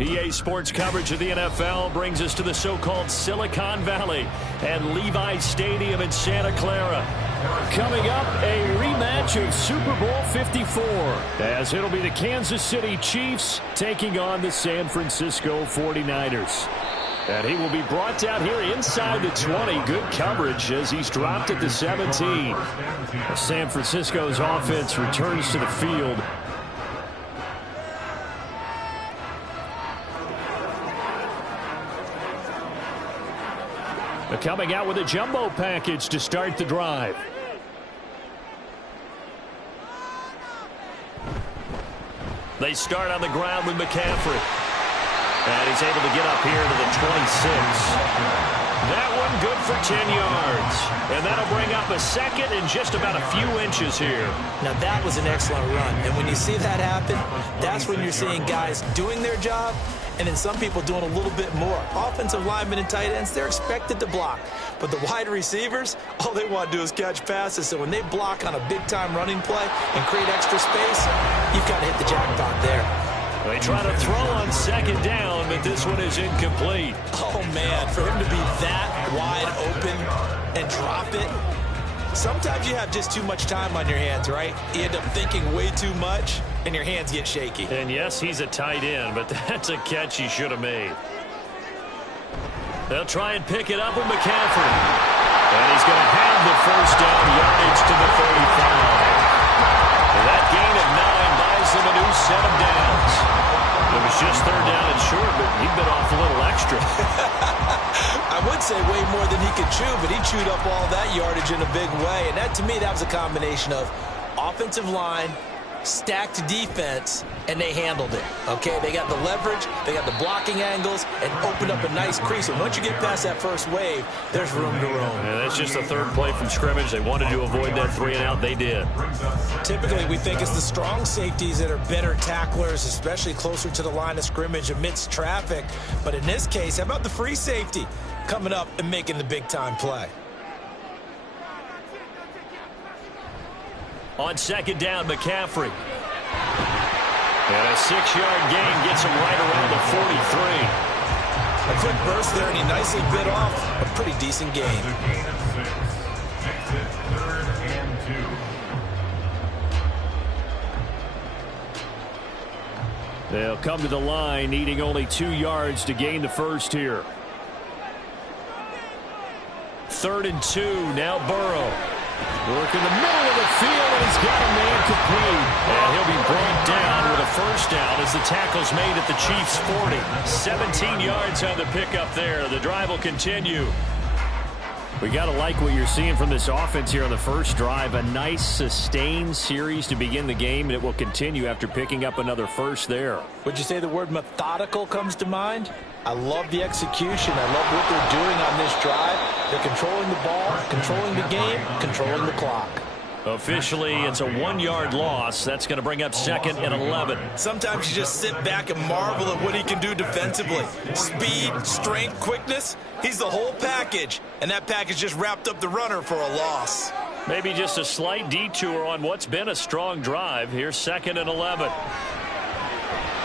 EA Sports coverage of the NFL brings us to the so-called Silicon Valley and Levi Stadium in Santa Clara. Coming up, a rematch of Super Bowl 54, as it'll be the Kansas City Chiefs taking on the San Francisco 49ers. And he will be brought down here inside the 20. Good coverage as he's dropped at the 17. San Francisco's offense returns to the field. Coming out with a jumbo package to start the drive. They start on the ground with McCaffrey. And he's able to get up here to the 26. That one good for 10 yards. And that'll bring up a second and just about a few inches here. Now that was an excellent run. And when you see that happen, that's when you're seeing guys doing their job and then some people doing a little bit more. Offensive linemen and tight ends, they're expected to block. But the wide receivers, all they want to do is catch passes. So when they block on a big-time running play and create extra space, you've got to hit the jackpot there. They try to throw on second down, but this one is incomplete. Oh, man, for him to be that wide open and drop it. Sometimes you have just too much time on your hands, right? You end up thinking way too much, and your hands get shaky. And, yes, he's a tight end, but that's a catch he should have made. They'll try and pick it up with McCaffrey. And he's going to have the first down yardage to the 35. That gain of 9 buys them a new set of downs. It was just third down and short, but he bit off a little extra. I would say way more than he could chew, but he chewed up all that yardage in a big way. And that, to me, that was a combination of offensive line, stacked defense, and they handled it. Okay, they got the leverage, they got the blocking angles, and opened up a nice crease. And once you get past that first wave, there's room to roam. And that's just the third play from scrimmage. They wanted to avoid that 3-and-out. They did. Typically, we think it's the strong safeties that are better tacklers, especially closer to the line of scrimmage amidst traffic. But in this case, how about the free safety coming up and making the big-time play? On second down, McCaffrey. And a 6-yard gain gets him right around the 43. A quick burst there, and he nicely bit off a pretty decent gain. They'll come to the line, needing only 2 yards to gain the first here. 3rd and 2, now Burrow. Work in the middle of the field, and he's got a man complete. And he'll be brought down with a first down as the tackle's made at the Chiefs' 40. 17 yards on the pickup there. The drive will continue. We got to like what you're seeing from this offense here on the first drive. A nice, sustained series to begin the game, and it will continue after picking up another first there. Would you say the word methodical comes to mind? I love the execution. I love what they're doing on this drive. They're controlling the ball, controlling the game, controlling the clock. Officially, it's a 1-yard loss. That's going to bring up 2nd and 11. Sometimes you just sit back and marvel at what he can do defensively. Speed, strength, quickness. He's the whole package. And that package just wrapped up the runner for a loss. Maybe just a slight detour on what's been a strong drive. Here's 2nd and 11.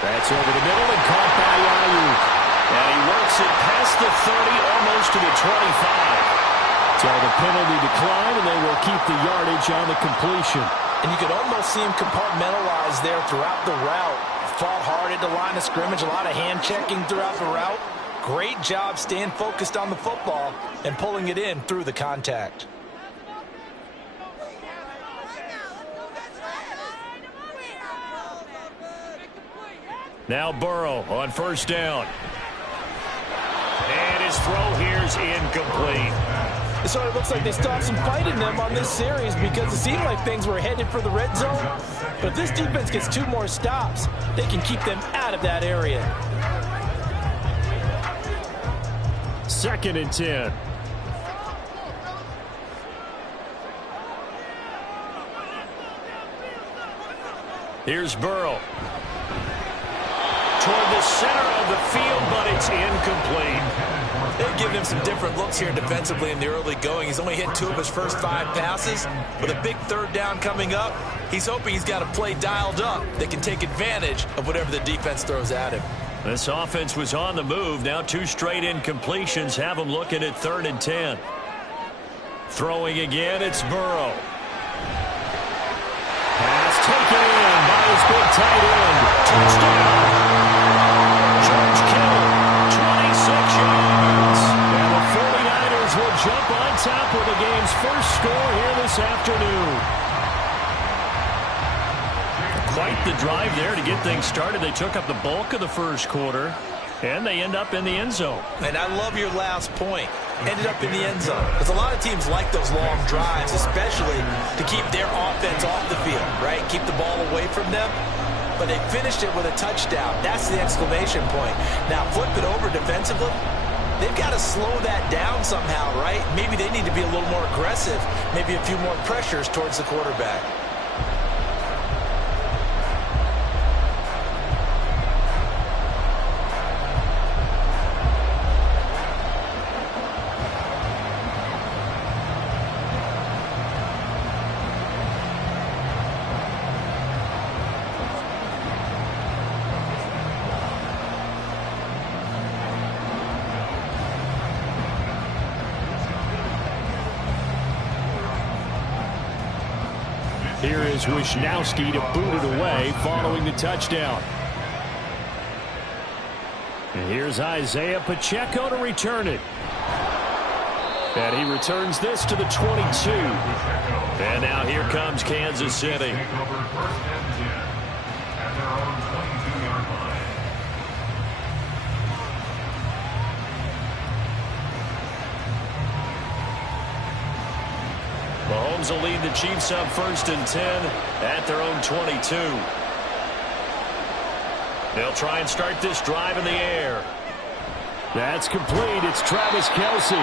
That's over the middle and caught by Ayuk. And he works it past the 30, almost to the 25. So the penalty decline, and they will keep the yardage on the completion. And you could almost see him compartmentalize there throughout the route. Fought hard at the line of scrimmage, a lot of hand checking throughout the route. Great job staying focused on the football and pulling it in through the contact. Now Burrow on first down. And his throw here is incomplete. It sort of looks like they stopped some fight in them on this series because it seemed like things were headed for the red zone. But if this defense gets 2 more stops, they can keep them out of that area. 2nd and 10. Here's Burrow. Toward the center of the field, but it's incomplete. They've given him some different looks here defensively in the early going. He's only hit 2 of his first 5 passes. With a big 3rd down coming up, he's hoping he's got a play dialed up that can take advantage of whatever the defense throws at him. This offense was on the move. Now 2 straight incompletions have them looking at 3rd and 10. Throwing again, it's Burrow. Pass taken in by his big tight end. Touchdown. George Kittle, 26 yards. And the 49ers will jump on top with the game's first score here this afternoon. Quite the drive there to get things started. They took up the bulk of the first quarter, and they end up in the end zone. And I love your last point. Ended up in the end zone. Because a lot of teams like those long drives, especially to keep their offense off the field, right? Keep the ball away from them. But they finished it with a touchdown. That's the exclamation point. Now, flip it over defensively. They've got to slow that down somehow, right? Maybe they need to be a little more aggressive. Maybe a few more pressures towards the quarterback. Here is Wisnowski to boot it away following the touchdown. And here's Isaiah Pacheco to return it. And he returns this to the 22. And now here comes Kansas City. Mahomes will lead the Chiefs up 1st and 10 at their own 22. They'll try and start this drive in the air. That's complete. It's Travis Kelce.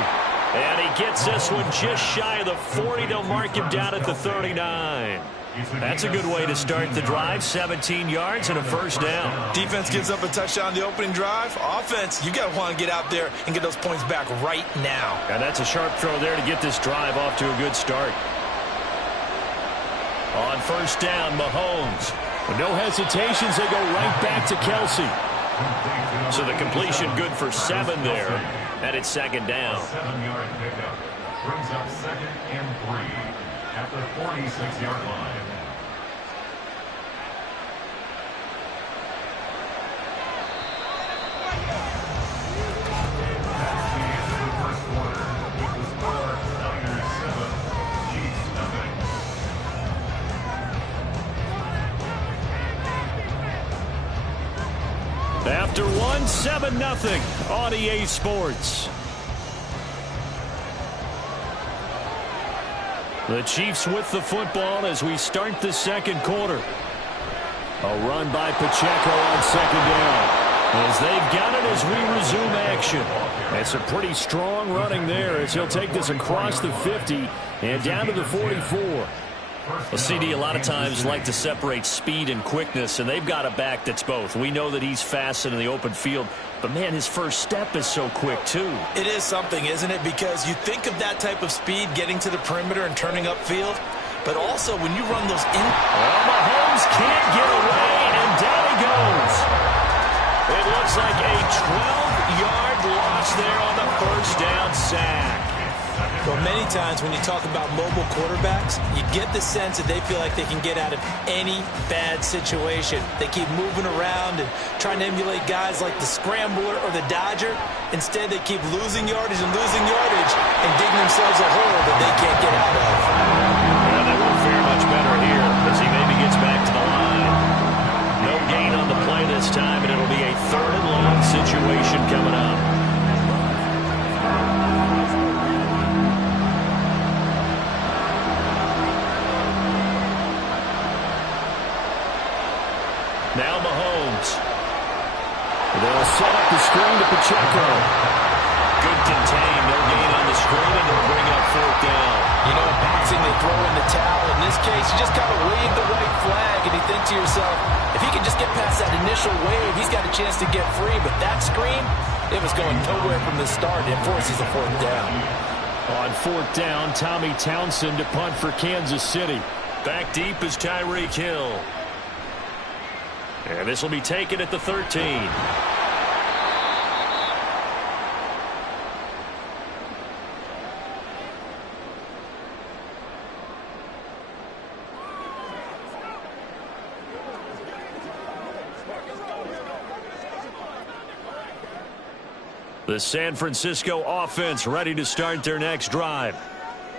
And he gets this one just shy of the 40. They'll mark him down at the 39. That's a good way to start the drive. 17 yards and a first down. Defense gives up a touchdown the opening drive. Offense, you got to want to get out there and get those points back right now. And that's a sharp throw there to get this drive off to a good start. On first down, Mahomes. With no hesitations, they go right back to Kelce. So the completion good for 7 there. And it's 2nd down. 7-yard pickup. Brings up 2nd and 3 at the 46-yard line. After 7-0 on EA Sports. The Chiefs with the football as we start the second quarter. A run by Pacheco on 2nd down. As they've got it as we resume action. It's a pretty strong running there as he'll take this across the 50 and down to the 44. Well, CD, a lot of times like to separate speed and quickness, and they've got a back that's both. We know that he's fast in the open field, but, man, his first step is so quick, too. It is something, isn't it? Because you think of that type of speed getting to the perimeter and turning upfield, but also when you run those in... Well, Mahomes can't get away, and down he goes. It looks like a 12-yard loss there on the first down sack. Well, many times when you talk about mobile quarterbacks, you get the sense that they feel like they can get out of any bad situation. They keep moving around and trying to emulate guys like the Scrambler or the Dodger. Instead, they keep losing yardage and digging themselves a hole that they can't get out of. Well, they won't fare much better here as he maybe gets back to the line. No gain on the play this time, and it'll be a 3rd and long situation coming up. Now Mahomes. They'll set up the screen to Pacheco. Good contain, no gain on the screen, and they'll bring up 4th down. You know, in boxing, they throw in the towel. In this case, you just got to wave the white flag, and you think to yourself, if he can just get past that initial wave, he's got a chance to get free. But that screen, it was going nowhere from the start. It forces a 4th down. On 4th down, Tommy Townsend to punt for Kansas City. Back deep is Tyreek Hill. And this will be taken at the 13. The San Francisco offense ready to start their next drive.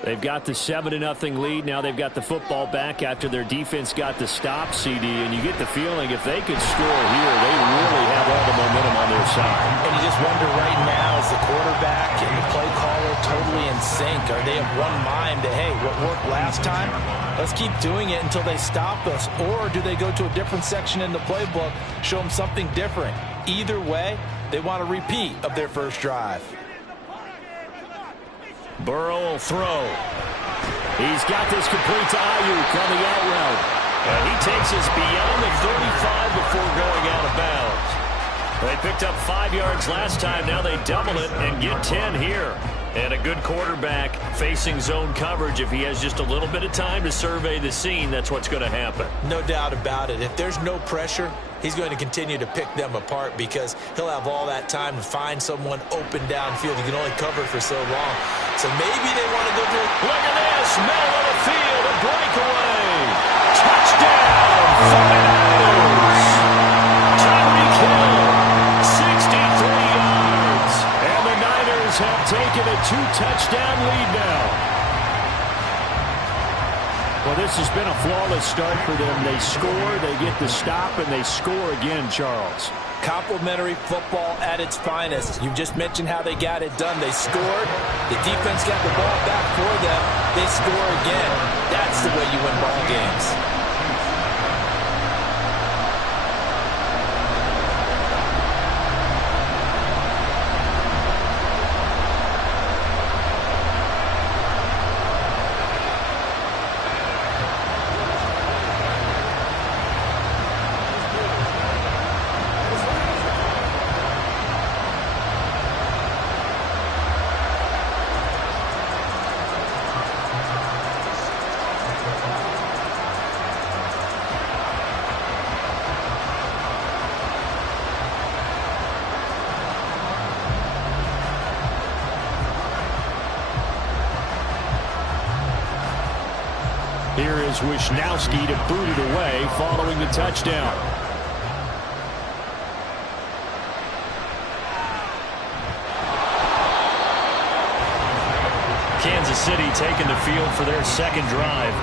They've got the 7-0 lead. Now they've got the football back after their defense got the stop, CD. And you get the feeling if they could score here, they really have all the momentum on their side. And you just wonder right now, is the quarterback and the play caller totally in sync? Are they of one mind that, hey, what worked last time, let's keep doing it until they stop us? Or do they go to a different section in the playbook, show them something different? Either way, they want a repeat of their first drive. Burrow will throw. He's got this complete to Ayuk on the out route. And he takes us beyond the 35 before going out of bounds. They picked up 5 yards last time. Now they double it and get 10 here. And a good quarterback facing zone coverage. If he has just a little bit of time to survey the scene, that's what's going to happen. No doubt about it. If there's no pressure, he's going to continue to pick them apart because he'll have all that time to find someone open downfield. He can only cover for so long. So maybe they want to go to it. Look at this. Middle of the field. A breakaway. Touchdown. 49ers. Tyreek Hill. 63 yards. And the Niners have taken a 2-touchdown lead now. Well, this has been a flawless start for them. They score, they get the stop, and they score again, Charles. Complimentary football at its finest. You just mentioned how they got it done. They scored. The defense got the ball back for them. They score again. That's the way you win ball games. Here is Wisnowski to boot it away following the touchdown. Kansas City taking the field for their second drive.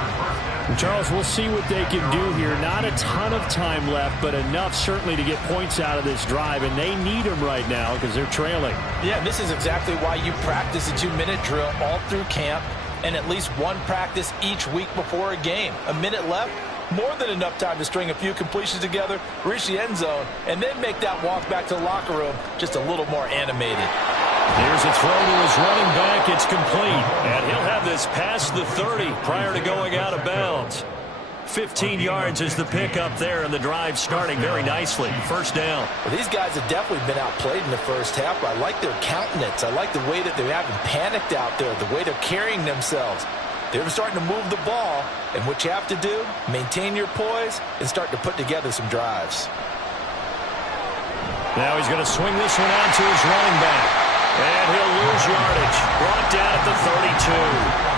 Charles, we'll see what they can do here. Not a ton of time left, but enough certainly to get points out of this drive, and they need them right now because they're trailing. Yeah, this is exactly why you practice a 2-minute drill all through camp and at least one practice each week before a game. A minute left, more than enough time to string a few completions together, reach the end zone, and then make that walk back to the locker room just a little more animated. Here's a throw to his running back. It's complete. And he'll have this past the 30 prior to going out of bounds. 15 yards is the pickup there, and the drive starting very nicely. First down. Well, these guys have definitely been outplayed in the first half. I like their countenance. I like the way that they haven't panicked out there, the way they're carrying themselves. They're starting to move the ball, and what you have to do, maintain your poise and start to put together some drives. Now he's going to swing this one out to his running back. And he'll lose yardage. Brought down at the 32.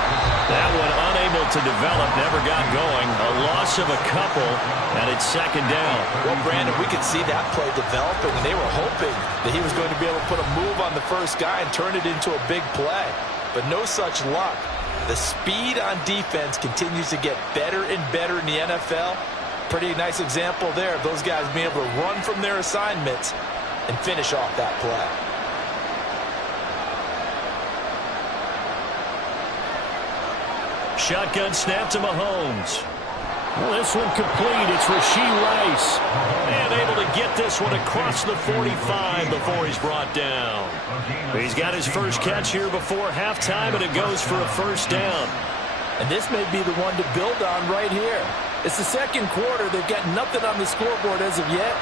That one unable to develop, never got going. A loss of a couple, and it's second down. Well, Brandon, we could see that play developing, and they were hoping that he was going to be able to put a move on the first guy and turn it into a big play. But no such luck. The speed on defense continues to get better and better in the NFL. Pretty nice example there of those guys being able to run from their assignments and finish off that play. Shotgun snap to Mahomes. Well, this one complete. It's Rashee Rice. And able to get this one across the 45 before he's brought down. He's got his first catch here before halftime, and it goes for a first down. And this may be the one to build on right here. It's the second quarter. They've got nothing on the scoreboard as of yet.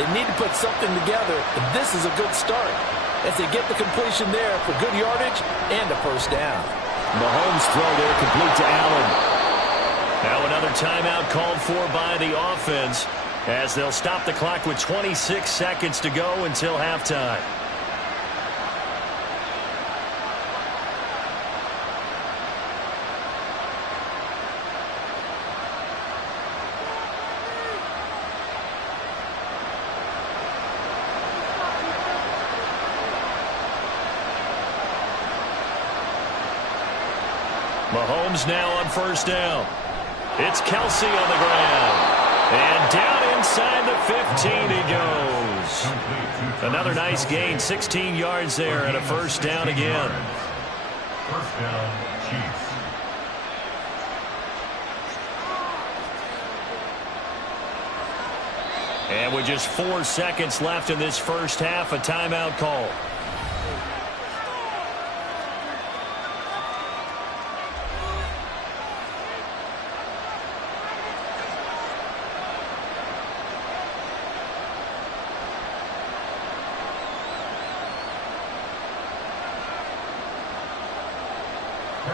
They need to put something together, and this is a good start as they get the completion there for good yardage and a first down. Mahomes throw there complete to Allen. Now another timeout called for by the offense as they'll stop the clock with 26 seconds to go until halftime. Mahomes now on first down. It's Kelsey on the ground. And down inside the 15 he goes. Another nice gain, 16 yards there, and a first down again. First down, Chiefs. And with just 4 seconds left in this first half, a timeout call.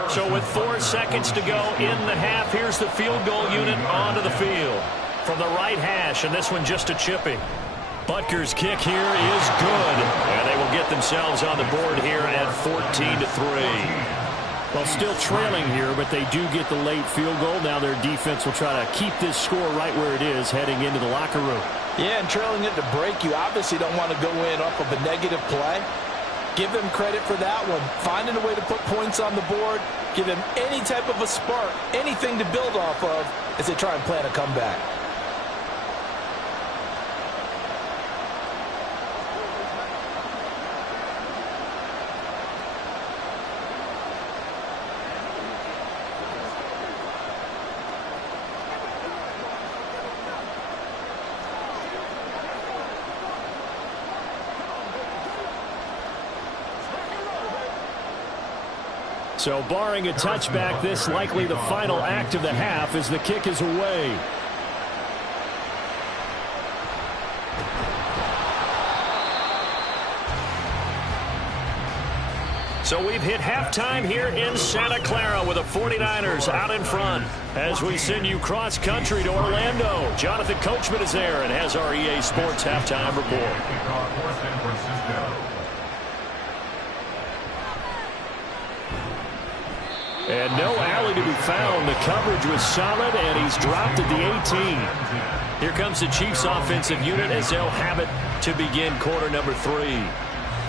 So with 4 seconds to go in the half, here's the field goal unit onto the field. From the right hash, and this one just a chipping. Butker's kick here is good, and they will get themselves on the board here at 14-3. Well, still trailing here, but they do get the late field goal. Now their defense will try to keep this score right where it is heading into the locker room. Yeah, and trailing it to break, you obviously don't want to go in off of a negative play. Give them credit for that one. Finding a way to put points on the board, give them any type of a spark, anything to build off of as they try and plan a comeback. So barring a touchback, this likely the final act of the half as the kick is away. So we've hit halftime here in Santa Clara with the 49ers out in front. As we send you cross-country to Orlando, Jonathan Coachman is there and has our EA Sports halftime report. Kickoff for San Francisco. And no alley to be found. The coverage was solid, and he's dropped at the 18. Here comes the Chiefs offensive unit as they'll have it to begin quarter number 3.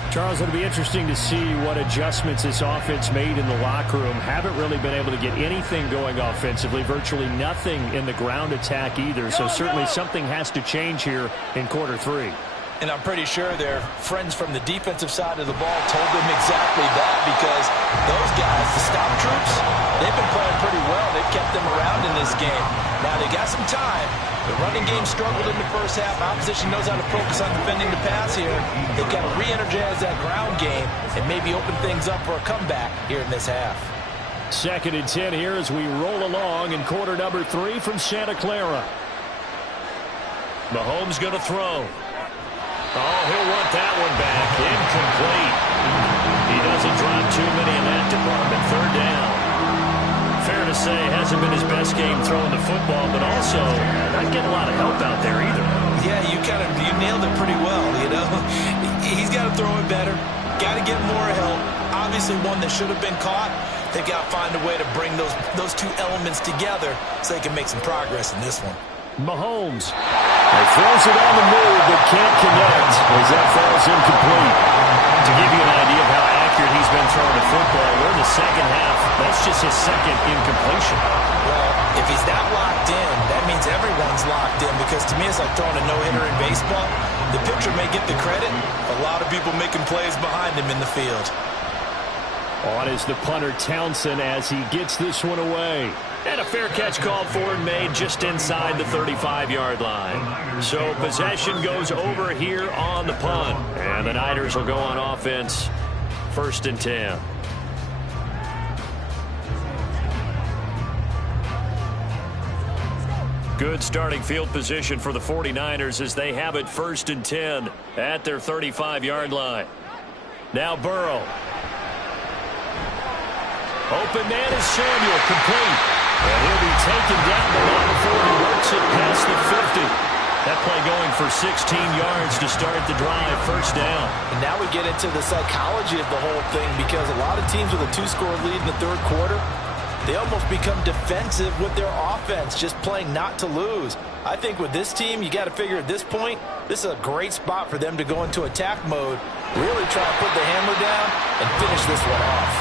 Charles, it'll be interesting to see what adjustments this offense made in the locker room. Haven't really been able to get anything going offensively, virtually nothing in the ground attack either. So certainly something has to change here in quarter 3. And I'm pretty sure their friends from the defensive side of the ball told them exactly that, because those guys, the stop troops, they've been playing pretty well. They've kept them around in this game. Now they got some time. The running game struggled in the first half. Opposition knows how to focus on defending the pass here. They've got to re-energize that ground game and maybe open things up for a comeback here in this half. 2nd and 10 here as we roll along in quarter number 3 from Santa Clara. Mahomes going to throw. Oh, he'll want that one back. Incomplete. He doesn't drop too many in that department. 3rd down. Fair to say, hasn't been his best game throwing the football, but also not getting a lot of help out there either. Yeah, you nailed it pretty well, you know. He's got to throw it better. Got to get more help. Obviously one that should have been caught. They've got to find a way to bring those two elements together so they can make some progress in this one. Mahomes. He throws it on the move, but can't connect as that falls incomplete. To give you an idea of how accurate he's been throwing the football, we're in the second half. That's just his 2nd incompletion. Well, if he's that locked in, that means everyone's locked in, because to me it's like throwing a no-hitter in baseball. The pitcher may get the credit, a lot of people making plays behind him in the field. On is the punter Townsend as he gets this one away. And a fair catch called for and made just inside the 35-yard line. So possession goes over here on the punt. And the Niners will go on offense. 1st and 10. Good starting field position for the 49ers as they have it 1st and 10 at their 35-yard line. Now Burrow. Open man is Samuel, complete. And he'll be taken down the line before he works it past the 50. That play going for 16 yards to start the drive, 1st down. And now we get into the psychology of the whole thing, because a lot of teams with a 2-score lead in the 3rd quarter, they almost become defensive with their offense, just playing not to lose. I think with this team, you got to figure at this point, this is a great spot for them to go into attack mode, really try to put the hammer down and finish this one off.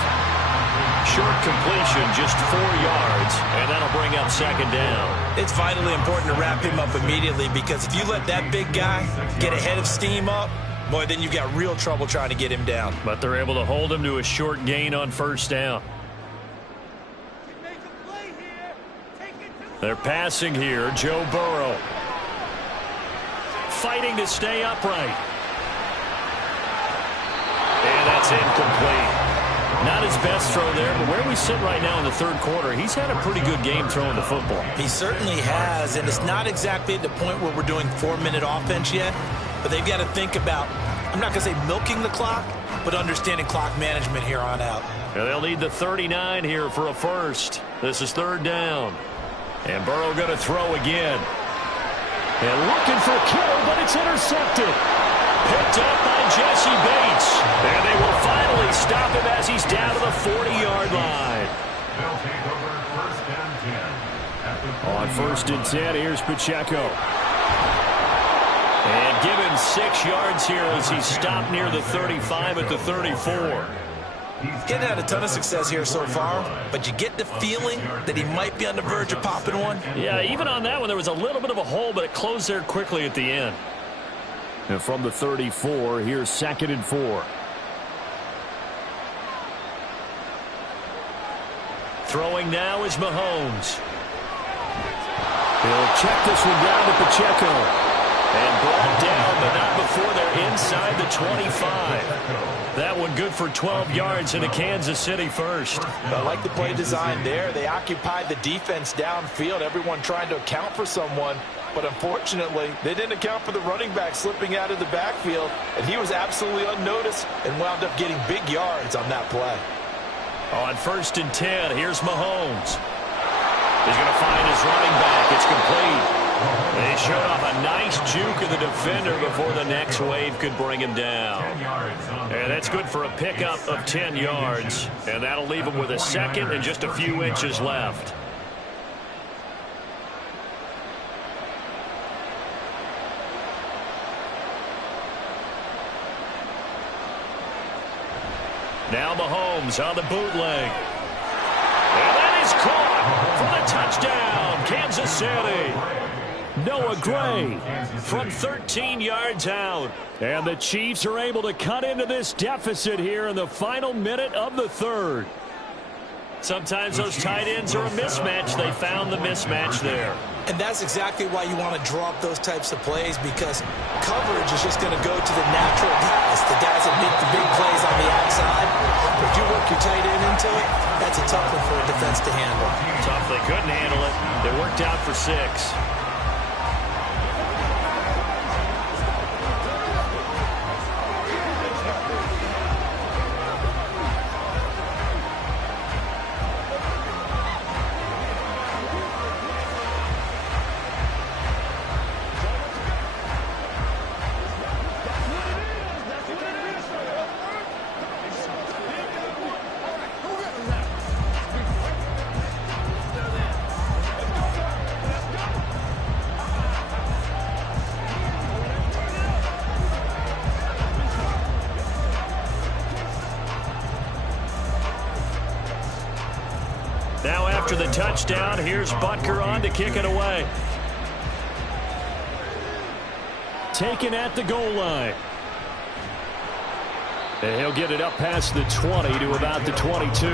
short completion, just 4 yards, and that'll bring up second down. It's vitally important to wrap him up immediately, because if you let that big guy get ahead of steam up, boy, then you've got real trouble trying to get him down. But they're able to hold him to a short gain on first down. They're passing here. Joe Burrow fighting to stay upright. And that's incomplete. Not his best throw there, but where we sit right now in the third quarter, he's had a pretty good game throwing the football. He certainly has, and it's not exactly at the point where we're doing 4-minute offense yet, but they've got to think about, I'm not going to say milking the clock, but understanding clock management here on out. And they'll need the 39 here for a first. This is third down. And Burrow going to throw again. And looking for Kittle, but it's intercepted. Picked up by Jesse Bates. And they will finally stop him as he's down to the 40-yard line. They'll take over first and 10. On first and 10, here's Pacheco. And give him 6 yards here as he's stopped near the 35 at the 34. Getting had a ton of success here so far, but you get the feeling that he might be on the verge of popping one. Yeah, even on that one, there was a little bit of a hole, but it closed there quickly at the end. And from the 34, here's second and 4. Throwing now is Mahomes. He'll check this one down to Pacheco. And brought down, but not before they're inside the 25. That one good for 12 yards into Kansas City first. I like the play design there. They occupied the defense downfield, everyone trying to account for someone. But unfortunately, they didn't account for the running back slipping out of the backfield, and he was absolutely unnoticed and wound up getting big yards on that play. On first and 10, here's Mahomes. He's going to find his running back. It's complete. They showed off a nice juke of the defender before the next wave could bring him down. And that's good for a pickup of 10 yards. And that'll leave him with a second and just a few inches left. Now Mahomes on the bootleg. And that is caught for the touchdown, Kansas City. Noah Gray from 13 yards out. And the Chiefs are able to cut into this deficit here in the final minute of the third. Sometimes those tight ends are a mismatch. They found the mismatch there. And that's exactly why you want to draw up those types of plays, because coverage is just going to go to the natural guys, the guys that make the big plays on the outside. But if you work your tight end into it, that's a tough one for a defense to handle. Tough, they couldn't handle it. They worked out for 6. Now after the touchdown, here's Butker on to kick it away. Taken at the goal line. And he'll get it up past the 20 to about the 22.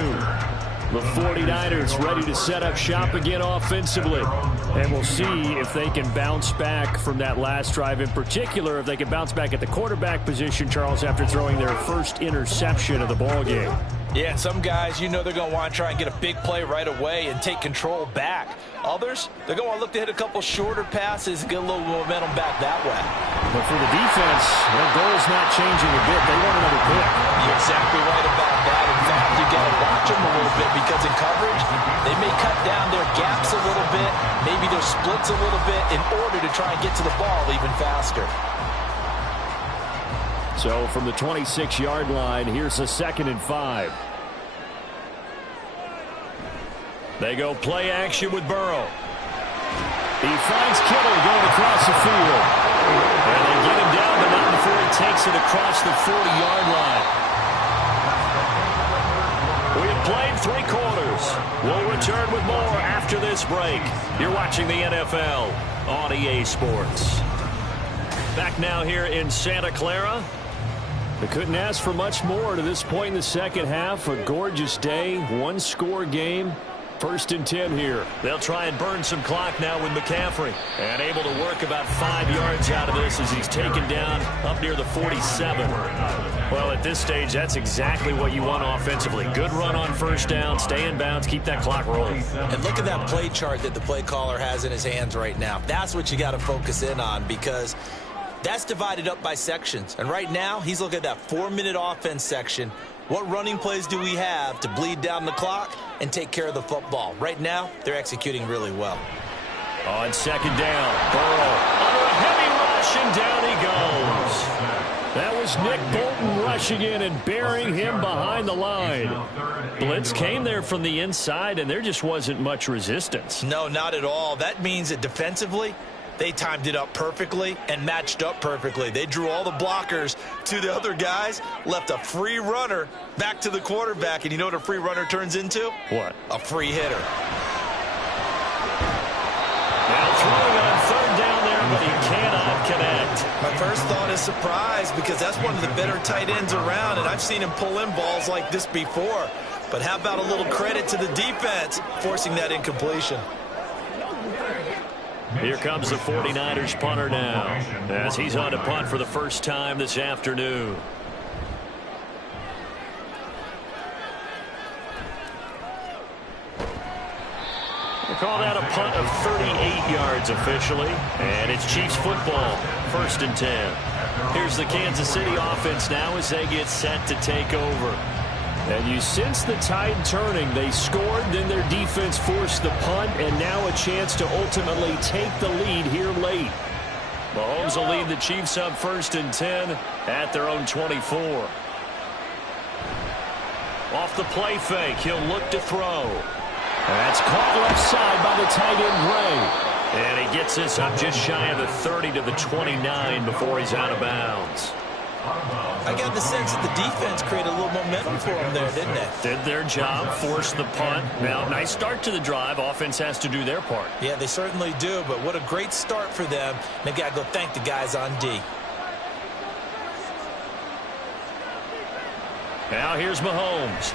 The 49ers ready to set up shop again offensively. And we'll see if they can bounce back from that last drive, in particular if they can bounce back at the quarterback position, Charles, after throwing their first interception of the ballgame. Yeah, and some guys, you know they're going to want to try and get a big play right away and take control back. Others, they're going to want to look to hit a couple shorter passes and get a little momentum back that way. But for the defense, their goal's not changing a bit. They want another pick. You're exactly right about that. In fact, you got to watch them a little bit, because in coverage, they may cut down their gaps a little bit, maybe their splits a little bit, in order to try and get to the ball even faster. So from the 26-yard line, here's a 2nd and 5. They go play action with Burrow. He finds Kittle going across the field. And they get him down, but not before he takes it across the 40-yard line. We have played 3 We'll return with more after this break. You're watching the NFL on EA Sports. Back now here in Santa Clara. They couldn't ask for much more to this point in the second half. A gorgeous day, one-score game. 1st and 10 here. They'll try and burn some clock now with McCaffrey. And able to work about 5 yards out of this as he's taken down up near the 47. Well, at this stage, that's exactly what you want offensively. Good run on 1st down, stay in bounds, keep that clock rolling. And look at that play chart that the play caller has in his hands right now. That's what you got to focus in on, because that's divided up by sections. And right now, he's looking at that 4-minute offense section. What running plays do we have to bleed down the clock and take care of the football? Right now, they're executing really well. On 2nd down, Burrow under a heavy rush, and down he goes. That was Nick Bolton rushing in and burying him behind the line. Blitz came there from the inside, and there just wasn't much resistance. No, not at all. That means that defensively, they timed it up perfectly and matched up perfectly. They drew all the blockers to the other guys, left a free runner back to the quarterback. And you know what a free runner turns into? What? A free hitter. Now throwing on 3rd down there, but he cannot connect. My first thought is surprise, because that's one of the better tight ends around, and I've seen him pull in balls like this before. But how about a little credit to the defense forcing that incompletion? Here comes the 49ers punter now, as he's on to punt for the first time this afternoon. They call that a punt of 38 yards officially, and it's Chiefs football, 1st and 10. Here's the Kansas City offense now as they get set to take over. And you sense the tide turning. They scored, then their defense forced the punt, and now a chance to ultimately take the lead here late. Mahomes will lead the Chiefs up 1st and 10 at their own 24. Off the play fake, he'll look to throw. That's caught left side by the tight end Gray. And he gets this up just shy of the 30 to the 29 before he's out of bounds. I got the sense that the defense created a little momentum for them there, didn't they? Did their job, forced the punt. Now, nice start to the drive. Offense has to do their part. Yeah, they certainly do, but what a great start for them. They've got to go thank the guys on D. Now here's Mahomes.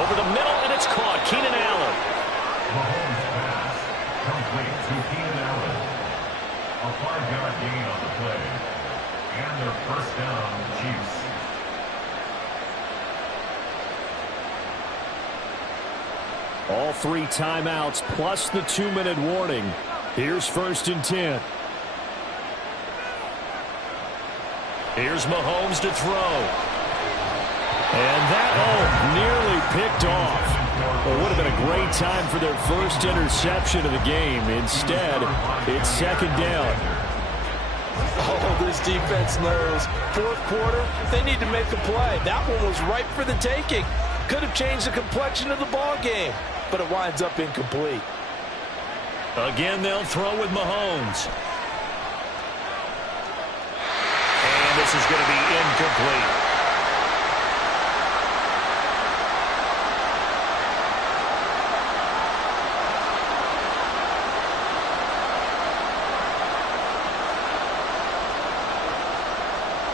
Over the middle, and it's caught. Keenan Allen. Mahomes pass complete to Keenan Allen. A 5-yard gain on the play. And their 1st down, Chiefs. All 3 timeouts plus the 2-minute warning. Here's 1st and 10. Here's Mahomes to throw. And that, nearly picked off. It would have been a great time for their first interception of the game. Instead, it's 2nd down. Oh, this defense knows. 4th quarter, they need to make a play. That one was ripe for the taking. Could have changed the complexion of the ball game, but it winds up incomplete. Again, they'll throw with Mahomes. And this is going to be incomplete.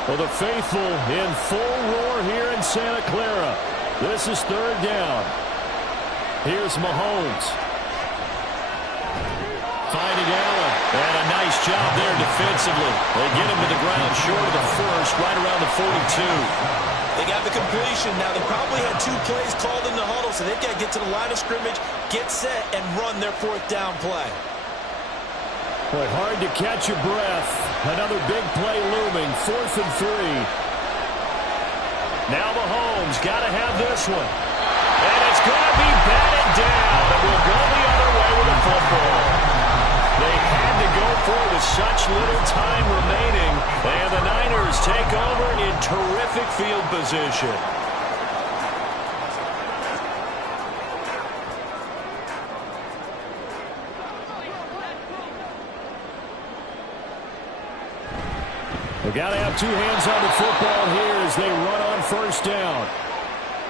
Well, the faithful in full roar here in Santa Clara. This is 3rd down. Here's Mahomes. Finding Allen. And a nice job there defensively. They get him to the ground short of the 1st, right around the 42. They got the completion. Now, they probably had 2 plays called in the huddle, so they've got to get to the line of scrimmage, get set, and run their 4th down play. Boy, hard to catch your breath. Another big play looming. 4th and 3. Now Mahomes got to have this one. And it's going to be batted down. And we'll go the other way with the football. They had to go for it with such little time remaining. And the Niners take over in terrific field position. They've got to have 2 hands on the football here as they run on 1st down.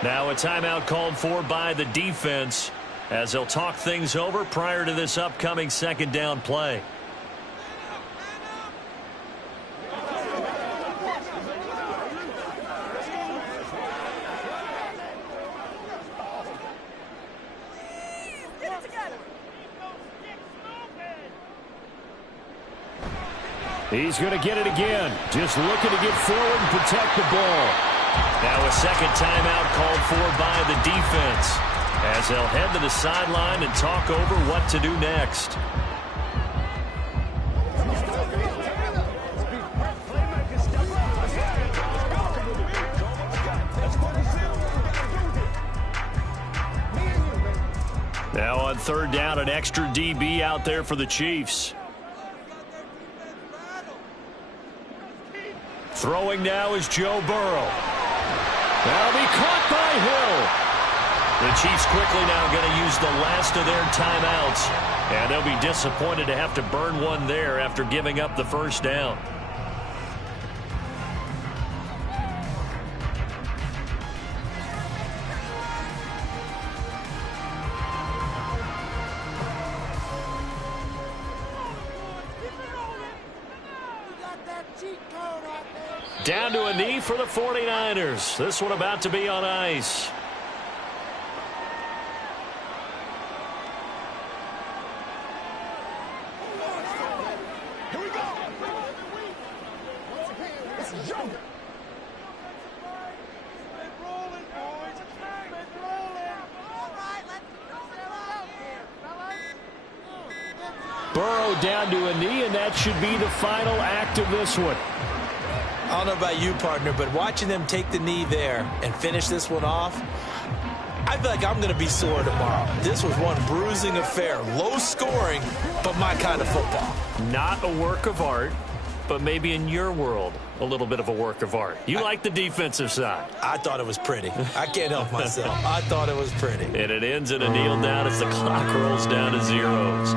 Now a timeout called for by the defense. as they'll talk things over prior to this upcoming second down play. He's going to get it again. Just looking to get forward and protect the ball. Now a second timeout called for by the defense, as they'll head to the sideline and talk over what to do next. Now on third down, an extra DB out there for the Chiefs. Throwing now is Joe Burrow. That'll be caught by Hill. The Chiefs quickly now going to use the last of their timeouts, and they'll be disappointed to have to burn one there after giving up the first down. Down to a knee for the 49ers. This one about to be on ice. Here we go. This is young. Rolling, boys. Rolling. All right, let's out here, fellas. Burrow down to a knee, and that should be the final act of this one. I don't know about you, partner, but watching them take the knee there and finish this one off, I feel like I'm going to be sore tomorrow. This was one bruising affair. Low scoring, but my kind of football. Not a work of art, but maybe in your world, a little bit of a work of art. You like the defensive side. I thought it was pretty. I can't help myself. I thought it was pretty. And it ends in a kneel down as the clock rolls down to zeros.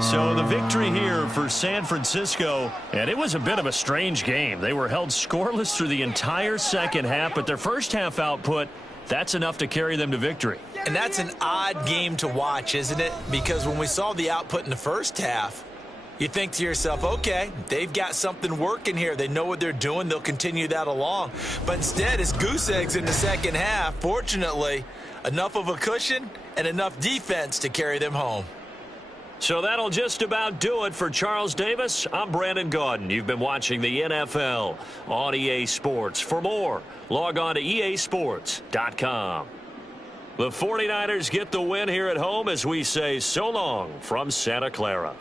So the victory here for San Francisco, and it was a bit of a strange game. They were held scoreless through the entire second half, but their first half output, that's enough to carry them to victory. And that's an odd game to watch, isn't it? Because when we saw the output in the first half, you think to yourself, okay, they've got something working here. They know what they're doing. They'll continue that along. But instead, it's goose eggs in the second half. Fortunately, enough of a cushion and enough defense to carry them home. So that'll just about do it for Charles Davis. I'm Brandon Gaudin. You've been watching the NFL on EA Sports. For more, log on to easports.com. The 49ers get the win here at home as we say so long from Santa Clara.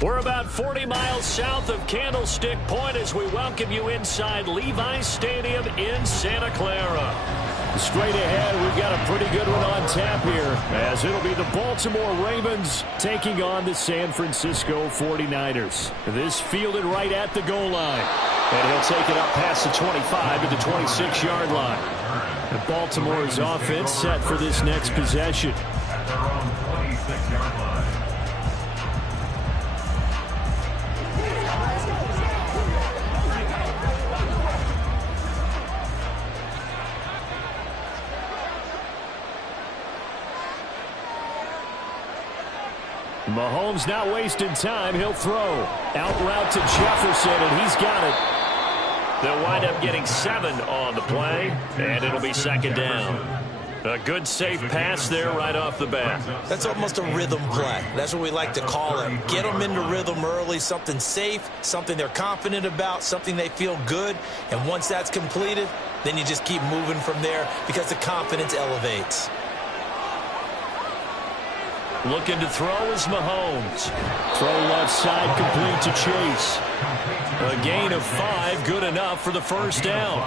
We're about 40 miles south of Candlestick Point as we welcome you inside Levi Stadium in Santa Clara. Straight ahead, we've got a pretty good one on tap here, as it'll be the Baltimore Ravens taking on the San Francisco 49ers. This fielded right at the goal line. And he'll take it up past the 25 to the 26-yard line. And Baltimore's offense set for this next possession. At their own 26-yard line. Mahomes not wasting time. He'll throw. Out route to Jefferson, and he's got it. They'll wind up getting 7 on the play, and it'll be second down. A good, safe pass there right off the bat. That's almost a rhythm play. That's what we like to call it. Get them into rhythm early, something safe, something they're confident about, something they feel good. And once that's completed, then you just keep moving from there because the confidence elevates. Looking to throw is Mahomes. Throw left side, complete to Chase. A gain of 5, good enough for the first down.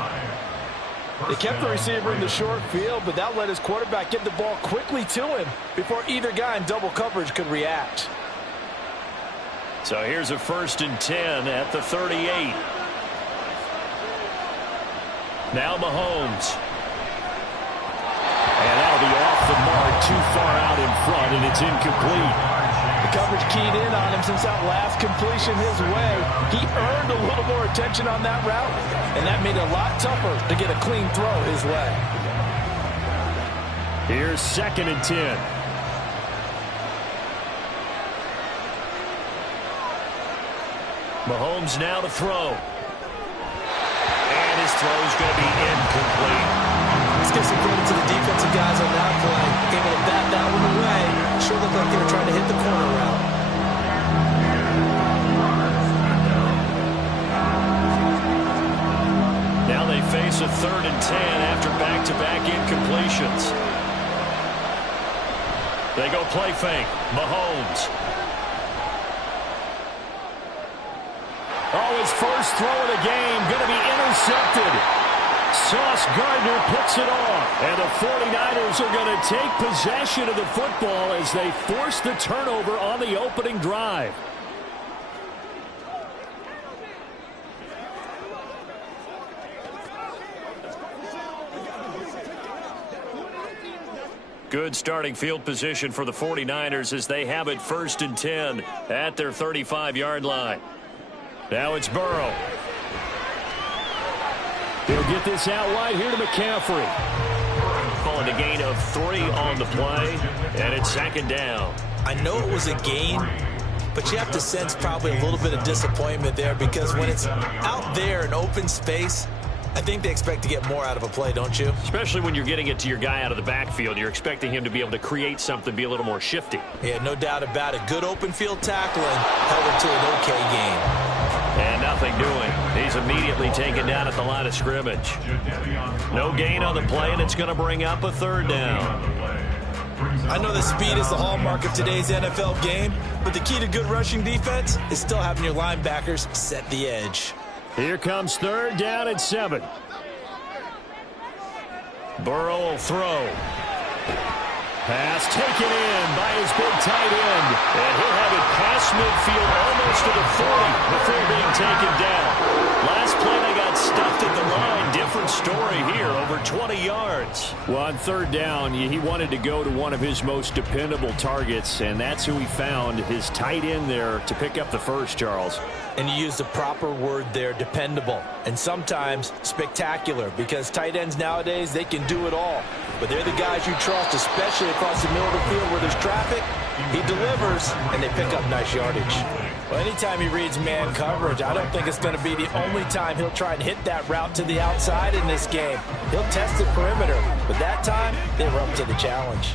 They kept the receiver in the short field, but that let his quarterback get the ball quickly to him before either guy in double coverage could react. So here's a 1st and 10 at the 38. Now Mahomes. And that'll be off the mark, too far out in front, and it's incomplete. The coverage keyed in on him since that last completion his way. He earned a little more attention on that route, and that made it a lot tougher to get a clean throw his way. Here's 2nd and 10. Mahomes now to throw. And his throw's going to be incomplete. Let's give some credit to the defensive guys on that play. Able to bat that one away. Sure looked like they were trying to hit the corner route. Now they face a 3rd and 10 after back-to-back incompletions. They go play fake. Mahomes. Oh, his first throw of the game going to be intercepted. Sauce Gardner picks it off. And the 49ers are going to take possession of the football as they force the turnover on the opening drive. Good starting field position for the 49ers as they have it 1st and 10 at their 35-yard line. Now it's Burrow. He'll get this out wide here to McCaffrey. tackle and a gain of 3 on the play, and it's second down. I know it was a gain, but you have to sense probably a little bit of disappointment there, because when it's out there in open space, I think they expect to get more out of a play, don't you? Especially when you're getting it to your guy out of the backfield. You're expecting him to be able to create something, be a little more shifty. Yeah, no doubt about it. Good open field tackling held him to an okay game. And nothing doing. He's immediately taken down at the line of scrimmage. No gain on the play, and it's going to bring up a third down. I know that speed is the hallmark of today's NFL game, but the key to good rushing defense is still having your linebackers set the edge. Here comes third down and 7. Burrow will throw. Pass taken in by his big tight end. And he'll have it past midfield almost to the 40 before being taken down. Last play they got stuffed at the line. Different story here, over 20 yards. Well, on third down, he wanted to go to one of his most dependable targets, and that's who he found, his tight end there, to pick up the first, Charles. And you used the proper word there, dependable, and sometimes spectacular, because tight ends nowadays, they can do it all. But they're the guys you trust, especially across the middle of the field where there's traffic. He delivers, and they pick up nice yardage. Well, anytime he reads man coverage, I don't think it's going to be the only time he'll try and hit that route to the outside in this game. He'll test the perimeter, but that time, they were up to the challenge.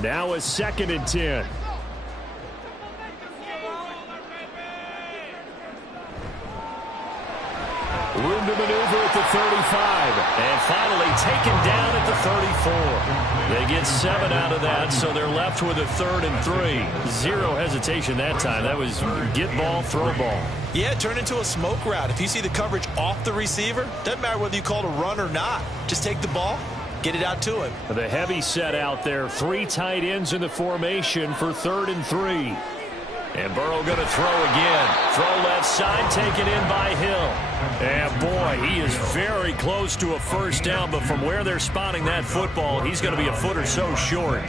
Now a 2nd and 10. Room to maneuver at the 35. And finally taken down at the 34. They get 7 out of that, so they're left with a 3rd and 3. Zero hesitation that time. That was get ball, throw ball. Yeah, turn into a smoke route. If you see the coverage off the receiver, doesn't matter whether you call it a run or not. Just take the ball, get it out to him. The heavy set out there. 3 tight ends in the formation for 3rd and 3. And Burrow going to throw again. Throw left side, taken in by Hill. And boy, he is very close to a first down, but from where they're spotting that football, he's going to be a foot or so short.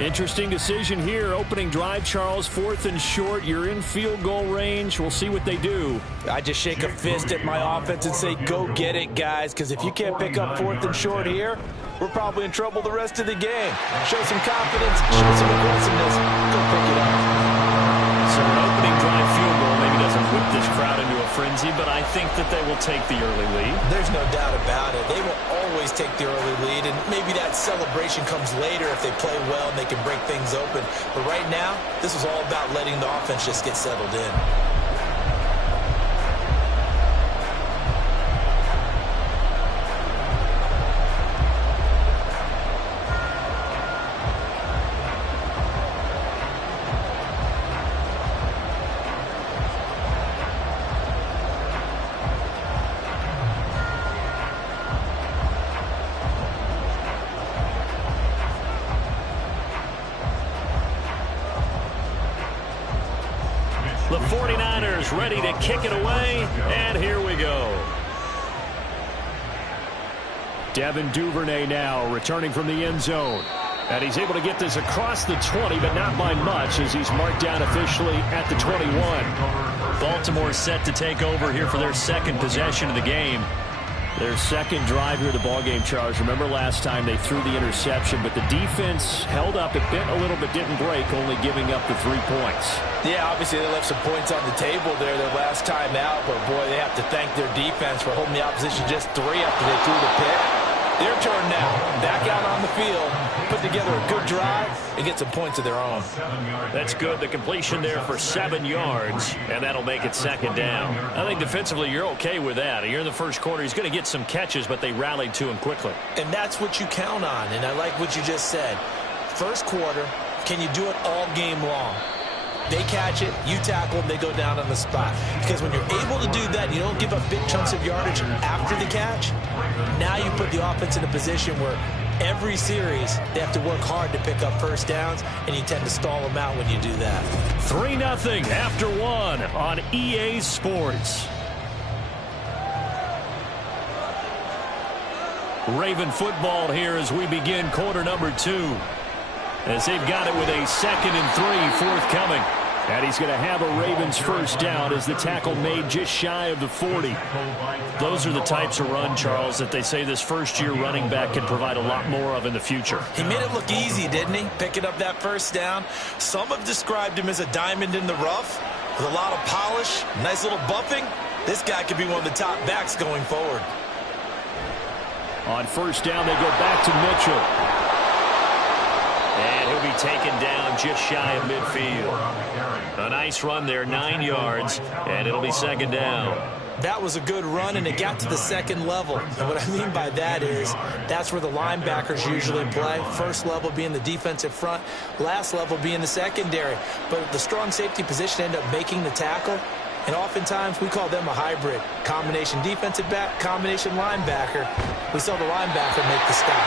Interesting decision here. Opening drive, Charles, 4th and short. You're in field goal range. We'll see what they do. I just shake a fist at my offense and say, go get it, guys, because if you can't pick up 4th and short here, we're probably in trouble the rest of the game. Show some confidence, show some aggressiveness, go pick it up. So an opening drive field goal maybe doesn't whip this crowd into a frenzy, but I think that they will take the early lead. There's no doubt about it. They will always take the early lead, and maybe that celebration comes later if they play well and they can break things open. But right now, this is all about letting the offense just get settled in. The 49ers ready to kick it away, and here we go. Devin Duvernay now returning from the end zone. And he's able to get this across the 20, but not by much, as he's marked down officially at the 21. Baltimore set to take over here for their 2nd possession of the game. Their 2nd drive here of the ballgame, Charles. Remember last time they threw the interception, but the defense held up. It bent a little but didn't break, only giving up the 3 points. Yeah, obviously they left some points on the table there their last time out, but boy, they have to thank their defense for holding the opposition just 3 after they threw the pick. Their turn now. Back out on the field, put together a good drive, and get some points of their own. That's good. The completion there for 7 yards, and that'll make it 2nd down. I think defensively you're okay with that. You're in the first quarter. He's going to get some catches, but they rallied to him quickly. And that's what you count on, and I like what you just said. First quarter, can you do it all game long? They catch it, you tackle them, they go down on the spot. Because when you're able to do that, you don't give up big chunks of yardage after the catch. Now you put the offense in a position where every series they have to work hard to pick up first downs, and you tend to stall them out when you do that. 3-0 after 1 on EA Sports. Raven football here as we begin quarter number 2. As they've got it with a 2nd and 3 forthcoming. And he's going to have a Ravens first down as the tackle made just shy of the 40. Those are the types of run, Charles, that they say this first-year running back can provide a lot more of in the future. He made it look easy, didn't he? Picking up that first down. Some have described him as a diamond in the rough with a lot of polish, nice little buffing. This guy could be one of the top backs going forward. On first down, they go back to Mitchell. And he'll be taken down just shy of midfield. A nice run there, 9 yards, and it'll be second down. That was a good run, and it got to the second level. And what I mean by that is that's where the linebackers usually play. First level being the defensive front, last level being the secondary. But the strong safety position ended up making the tackle. And oftentimes we call them a hybrid. Combination defensive back, combination linebacker. We saw the linebacker make the stop.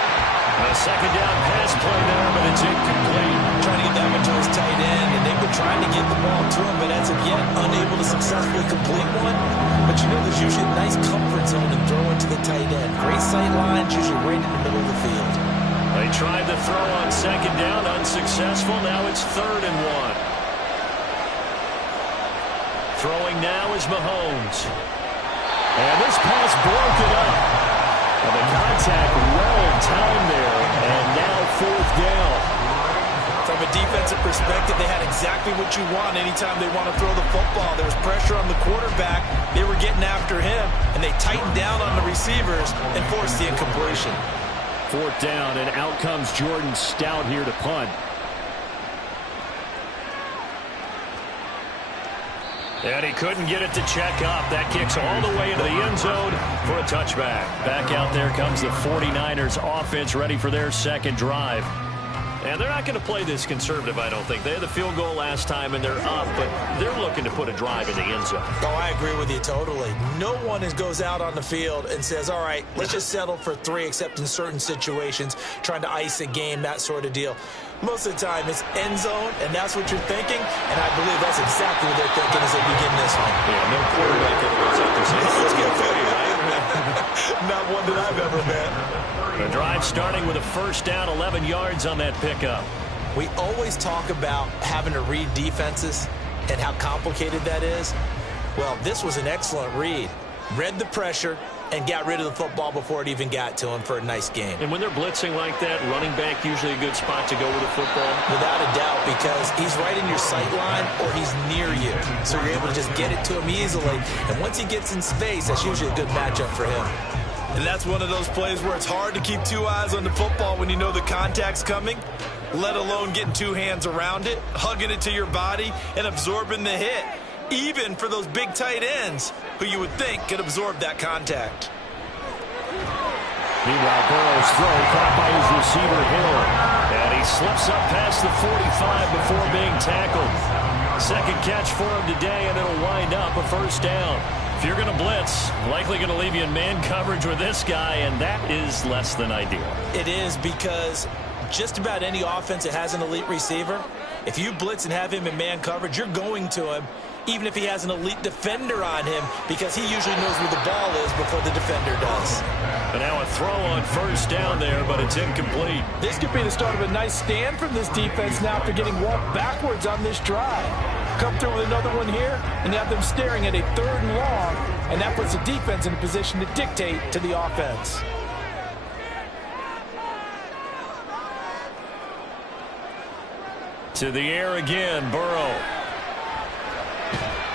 A second down pass play there, but it's incomplete. Trying to get that one to his tight end, and they've been trying to get the ball to him, but as of yet, unable to successfully complete one. But you know there's usually a nice comfort zone in throwing to the tight end. Great sight lines, usually right in the middle of the field. They tried the throw on second down, unsuccessful. Now it's 3rd and 1. Throwing now is Mahomes. And this pass broke it up. And the contact well in time there. And now 4th down. From a defensive perspective, they had exactly what you want anytime they want to throw the football. There was pressure on the quarterback. They were getting after him, and they tightened down on the receivers and forced the incompletion. 4th down, and out comes Jordan Stout here to punt. And he couldn't get it to check up. That kicks all the way into the end zone for a touchback. Back out there comes the 49ers offense, ready for their second drive. And they're not going to play this conservative, I don't think. They had the field goal last time, and they're up, but they're looking to put a drive in the end zone. Oh, I agree with you totally. No one goes out on the field and says, all right, let's just settle for 3, except in certain situations, trying to ice a game, that sort of deal. Most of the time, it's end zone, and that's what you're thinking, and I believe that's exactly what they're thinking as they begin this one. Yeah, no quarterback ever goes out there saying, let's get 30, right? Not one that I've ever met. The drive starting with a first down, 11 yards on that pickup. We always talk about having to read defenses and how complicated that is. Well, this was an excellent read. Read the pressure and got rid of the football before it even got to him for a nice game. And when they're blitzing like that, running back usually a good spot to go with the football? Without a doubt, because he's right in your sight line or he's near you. So you're able to just get it to him easily. And once he gets in space, that's usually a good matchup for him. And that's one of those plays where it's hard to keep 2 eyes on the football when you know the contact's coming, let alone getting 2 hands around it, hugging it to your body, and absorbing the hit. Even for those big tight ends who you would think could absorb that contact. Meanwhile, Burrow's throw caught by his receiver, Hill. And he slips up past the 45 before being tackled. Second catch for him today, and it'll wind up a first down. If you're going to blitz, likely going to leave you in man coverage with this guy, and that is less than ideal. It is, because just about any offense that has an elite receiver, if you blitz and have him in man coverage, you're going to him, even if he has an elite defender on him, because he usually knows where the ball is before the defender does. And now a throw on first down there, but it's incomplete. This could be the start of a nice stand from this defense now after getting walked backwards on this drive. Come through with another one here, and have them staring at a 3rd and long, and that puts the defense in a position to dictate to the offense. To the air again, Burrow.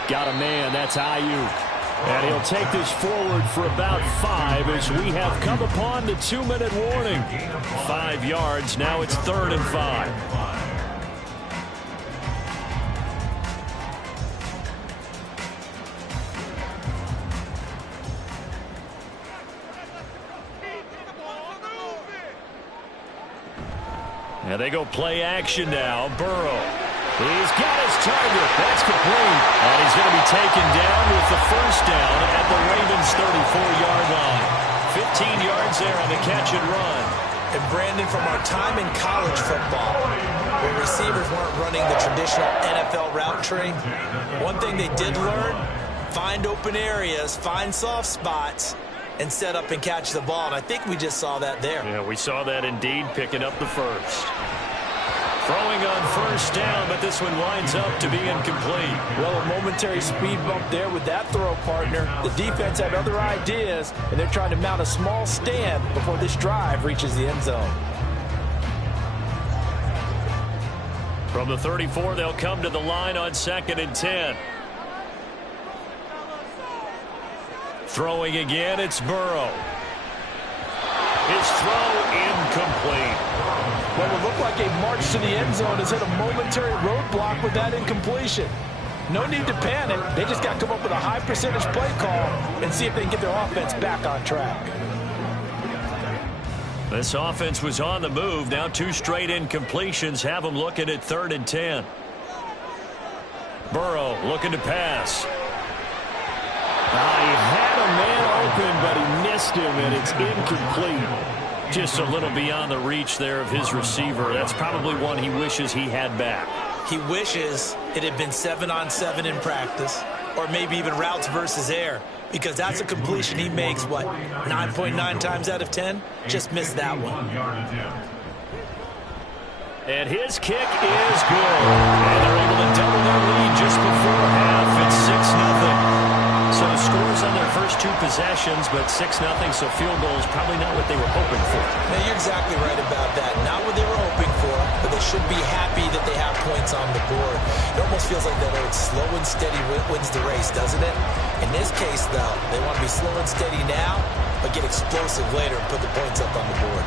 Got a man, that's Ayuk. And he'll take this forward for about 5 as we have come upon the 2-minute warning. 5 yards, now it's 3rd and 5. And they go play action now. Burrow. He's got his target. That's complete. And he's going to be taken down with the first down at the Ravens' 34-yard line. 15 yards there on the catch and run. And Brandon, from our time in college football, where receivers weren't running the traditional NFL route tree, one thing they did learn, find open areas, find soft spots, and set up and catch the ball. And I think we just saw that there. Yeah, we saw that indeed, picking up the first. Throwing on first down, but this one winds up to be incomplete. Well, a momentary speed bump there with that throw, partner. The defense had other ideas, and they're trying to mount a small stand before this drive reaches the end zone. From the 34, they'll come to the line on 2nd and 10. Throwing again, it's Burrow. His throw incomplete. What would look like a march to the end zone has hit a momentary roadblock with that incompletion. No need to panic. They just got to come up with a high percentage play call and see if they can get their offense back on track. This offense was on the move. Now 2 straight incompletions have them looking at 3rd and 10. Burrow looking to pass. He had a man open, but he missed him, and it's incomplete. Just a little beyond the reach there of his receiver. That's probably one he wishes he had back. He wishes it had been 7-on-7 in practice, or maybe even routes versus air, because that's a completion he makes, what, 9.9 times out of 10? Just missed that one. And his kick is good. And they're able to double their lead just before half. It's 6-0. So scores on their first 2 possessions, but 6-0, so field goal is probably not what they were hoping for. Now, you're exactly right about that. Not what they were hoping for, but they should be happy that they have points on the board. It almost feels like that old slow and steady wins the race, doesn't it? In this case, though, they want to be slow and steady now, but get explosive later and put the points up on the board.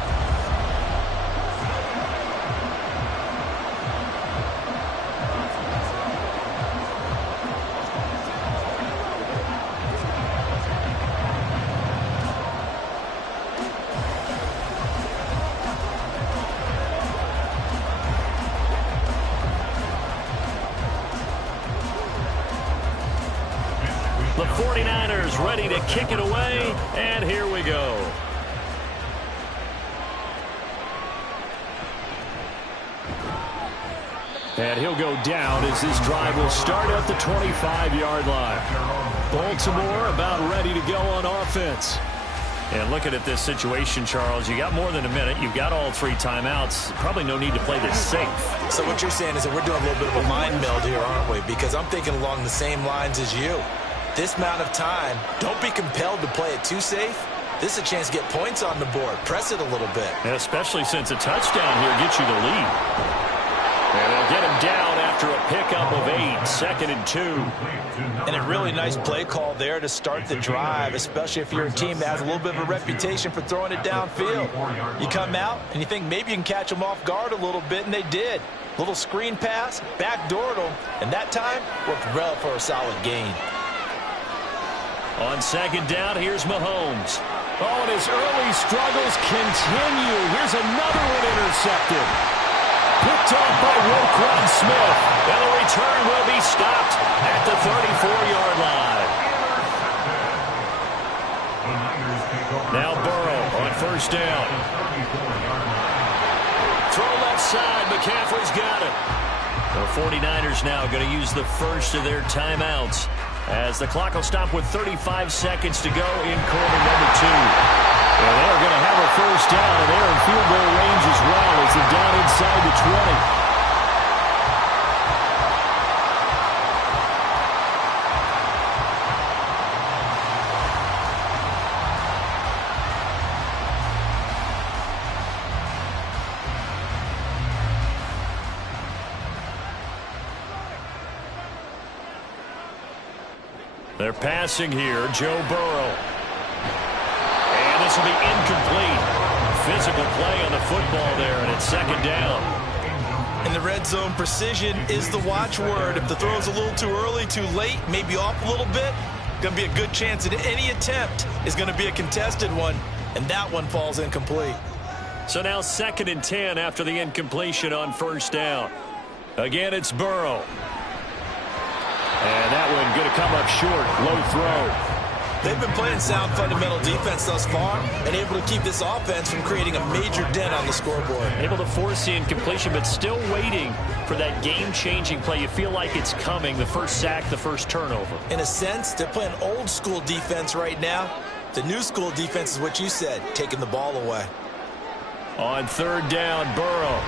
The 49ers ready to kick it away, and here we go. And he'll go down as this drive will start at the 25-yard line. Baltimore about ready to go on offense. And looking at this situation, Charles, you got more than a minute. You've got all 3 timeouts. Probably no need to play this safe. So what you're saying is that we're doing a little bit of a mind meld here, aren't we? Because I'm thinking along the same lines as you. This amount of time, don't be compelled to play it too safe. This is a chance to get points on the board. Press it a little bit. And especially since a touchdown here gets you the lead. And they'll get him down after a pickup of 8, 2nd and 2. And a really nice play call there to start the drive, especially if you're a team that has a little bit of a reputation for throwing it downfield. You come out and you think maybe you can catch them off guard a little bit, and they did. Little screen pass, backdoored them, and that time worked well for a solid gain. On 2nd down, here's Mahomes. Oh, and his early struggles continue. Here's another one intercepted. Picked off by Roquan Smith. And the return will be stopped at the 34-yard line. Now Burrow on 1st down. Throw left side. McCaffrey's got it. The 49ers now going to use the first of their timeouts, as the clock will stop with 35 seconds to go in quarter number 2. And they're going to have a 1st down, and they're in field goal range as well as they're down inside the 20. They're passing here, Joe Burrow. And this will be incomplete. Physical play on the football there, and it's 2nd down. In the red zone, precision is the watchword. If the throw's a little too early, too late, maybe off a little bit, going to be a good chance that any attempt is going to be a contested one, and that one falls incomplete. So now 2nd and 10 after the incompletion on 1st down. Again, it's Burrow. And that one going to come up short. Low throw. They've been playing sound fundamental defense thus far and able to keep this offense from creating a major dent on the scoreboard. Able to force the incompletion, but still waiting for that game-changing play. You feel like it's coming, the first sack, the first turnover. In a sense, they're playing old-school defense right now. The new-school defense is what you said, taking the ball away. On 3rd down, Burrow.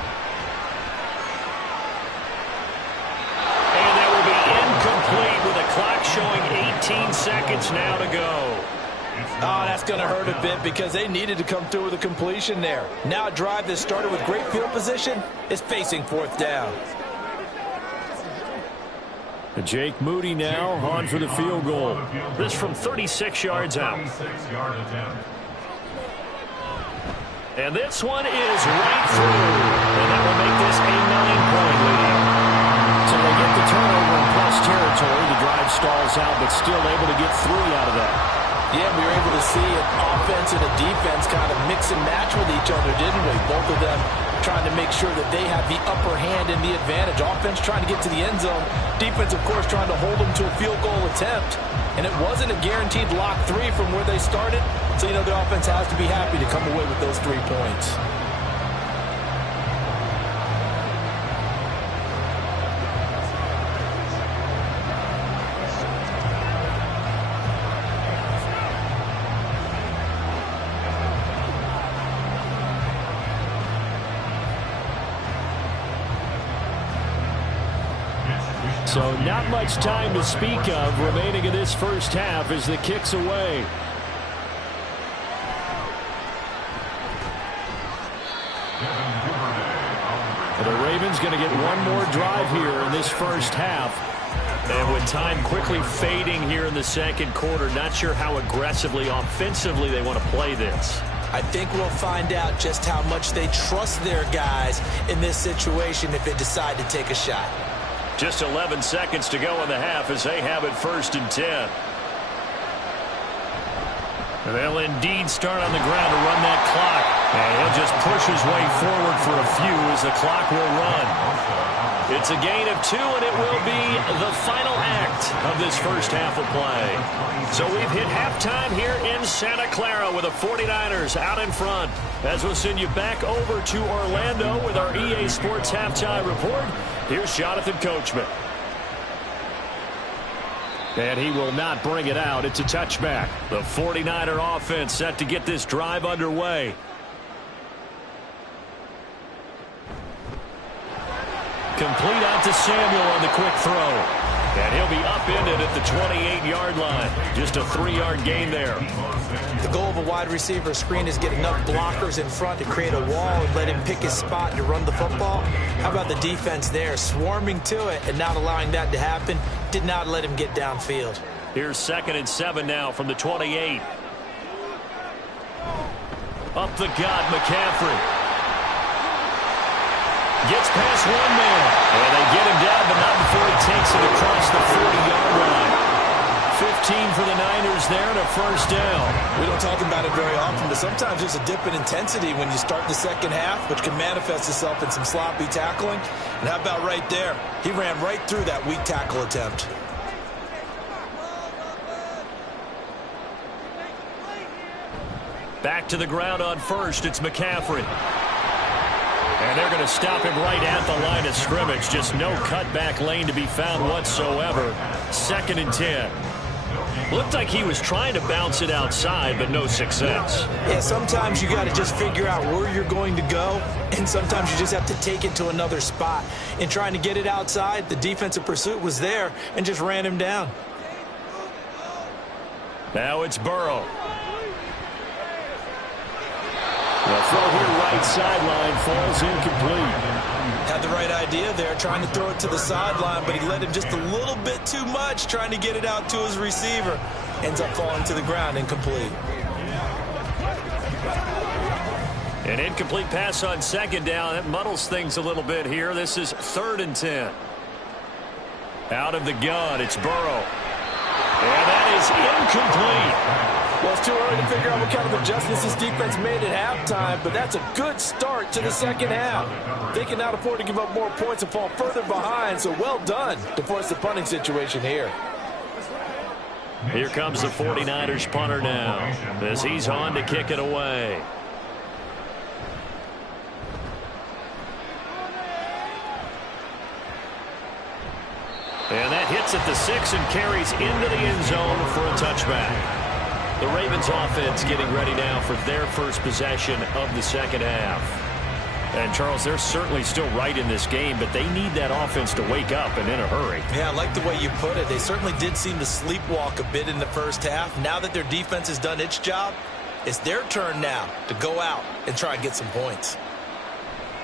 clock showing 18 seconds now to go. Oh, that's going to hurt a bit because they needed to come through with a completion there. Now a drive that started with great field position is facing fourth down. Jake Moody now on for the field goal. This from 36 yards out. And this one is right through. And that will make this a 9-point lead. So they get the turnover in plus territory. The drive stalls out, but still able to get 3 out of that. Yeah, we were able to see an offense and a defense kind of mix and match with each other, didn't we? Both of them trying to make sure that they have the upper hand and the advantage. Offense trying to get to the end zone. Defense, of course, trying to hold them to a field goal attempt. And it wasn't a guaranteed lock 3 from where they started. So, you know, the offense has to be happy to come away with those 3 points. So not much time to speak of remaining in this first half as the kick's away. The Ravens going to get one more drive here in this first half. And with time quickly fading here in the second quarter, not sure how aggressively, offensively they want to play this. I think we'll find out just how much they trust their guys in this situation if they decide to take a shot. Just 11 seconds to go in the half as they have it 1st and 10. They'll indeed start on the ground to run that clock. And he'll just push his way forward for a few as the clock will run. It's a gain of 2, and it will be the final act of this first half of play. So we've hit halftime here in Santa Clara with the 49ers out in front. As we'll send you back over to Orlando with our EA Sports Halftime Report, here's Jonathan Coachman. And he will not bring it out. It's a touchback. The 49er offense set to get this drive underway. Complete out to Samuel on the quick throw. And he'll be upended at the 28-yard line. Just a 3-yard gain there. The goal of a wide receiver screen is get enough blockers in front to create a wall and let him pick his spot to run the football. How about the defense there, swarming to it and not allowing that to happen? Did not let him get downfield. Here's 2nd and 7 now from the 28. Up the gut, McCaffrey. Gets past one man. And they get him down, but not before he takes it across the 40-yard line. 15 for the Niners there and a first down. We don't talk about it very often, but sometimes there's a dip in intensity when you start the second half, which can manifest itself in some sloppy tackling. And how about right there? He ran right through that weak tackle attempt. Back to the ground on first. It's McCaffrey. And they're going to stop him right at the line of scrimmage. Just no cutback lane to be found whatsoever. 2nd and 10. Looked like he was trying to bounce it outside, but no success. Yeah, sometimes you got to just figure out where you're going to go, and sometimes you just have to take it to another spot. In trying to get it outside, the defensive pursuit was there and just ran him down. Now it's Burrow. The throw here right sideline falls incomplete. Had the right idea there, trying to throw it to the sideline, but he let him just a little bit too much, trying to get it out to his receiver. Ends up falling to the ground, incomplete. An incomplete pass on 2nd down. That muddles things a little bit here. This is 3rd and 10. Out of the gun, it's Burrow. And that is incomplete. Well, it's too early to figure out what kind of adjustments this defense made at halftime, but that's a good start to the second half. They can now afford to give up more points and fall further behind, so well done to force the punting situation here. Here comes the 49ers punter now as he's on to kick it away. And that hits at the 6 and carries into the end zone for a touchback. The Ravens offense getting ready now for their first possession of the second half. And, Charles, they're certainly still right in this game, but they need that offense to wake up and in a hurry. Yeah, I like the way you put it. They certainly did seem to sleepwalk a bit in the first half. Now that their defense has done its job, it's their turn now to go out and try and get some points.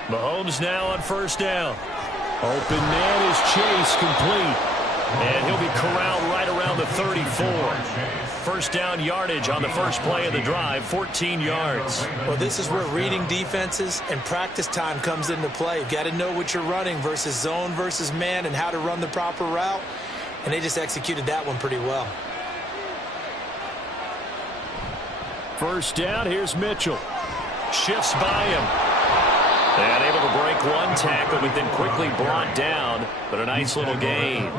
Mahomes now on first down. Open man is Chase, complete. And he'll be corralled right around the 34. First down yardage on the first play of the drive, 14 yards. Well, this is where reading defenses and practice time comes into play. You've got to know what you're running versus zone versus man and how to run the proper route. And they just executed that one pretty well. First down, here's Mitchell. Shifts by him. And able to break one tackle, but then quickly brought down. But a nice little gain.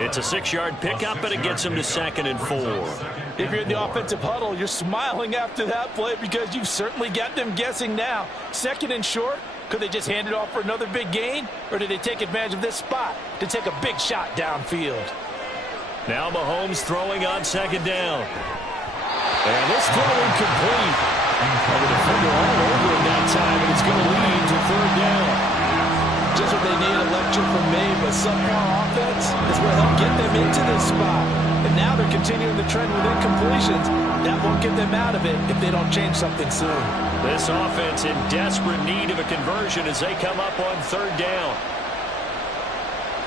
It's a 6-yard pickup, but it gets him to 2nd and 4. If you're in the offensive huddle, you're smiling after that play because you've certainly got them guessing now. 2nd and short, could they just hand it off for another big gain? Or did they take advantage of this spot to take a big shot downfield? Now Mahomes throwing on 2nd down. And this throw incomplete. And the defender all over him that time, and it's going to lead to 3rd down. Just what they need, a lecture from me, but subpar offense is what helped get them into this spot. And now they're continuing the trend with incompletions. That won't get them out of it if they don't change something soon. This offense in desperate need of a conversion as they come up on 3rd down.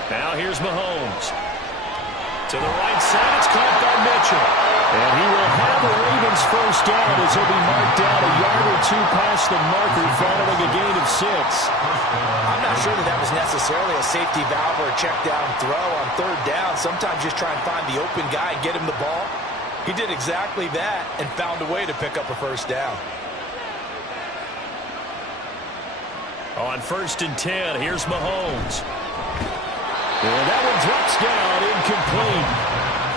Now here's Mahomes. To the right side, it's caught by Mitchell. And he will have the Ravens first down as he'll be marked down a yard or 2 past the marker following a gain of 6. I'm not sure that was necessarily a safety valve or a check down throw on 3rd down. Sometimes just try and find the open guy and get him the ball. He did exactly that and found a way to pick up a first down. On 1st and 10, here's Mahomes. And that one drops down, incomplete.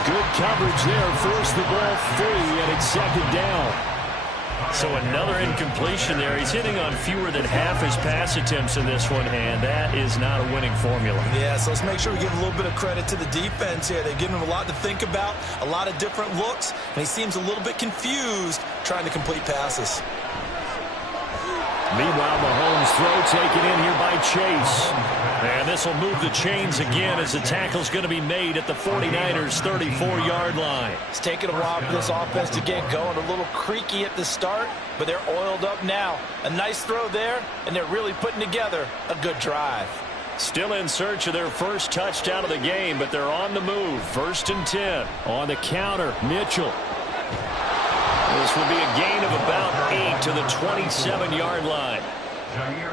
Good coverage there, forced the ball free, and it's 2nd down. So another incompletion there. He's hitting on fewer than half his pass attempts in this one, and that is not a winning formula. Yeah, so let's make sure we give a little bit of credit to the defense here. They've given him a lot to think about, a lot of different looks, and he seems a little bit confused trying to complete passes. Meanwhile, Mahomes' throw taken in here by Chase. And this will move the chains again as the tackle's going to be made at the 49ers' 34-yard line. It's taken a while for this offense to get going. A little creaky at the start, but they're oiled up now. A nice throw there, and they're really putting together a good drive. Still in search of their first touchdown of the game, but they're on the move. 1st and 10. On the counter, Mitchell. This will be a gain of about 8 to the 27-yard line.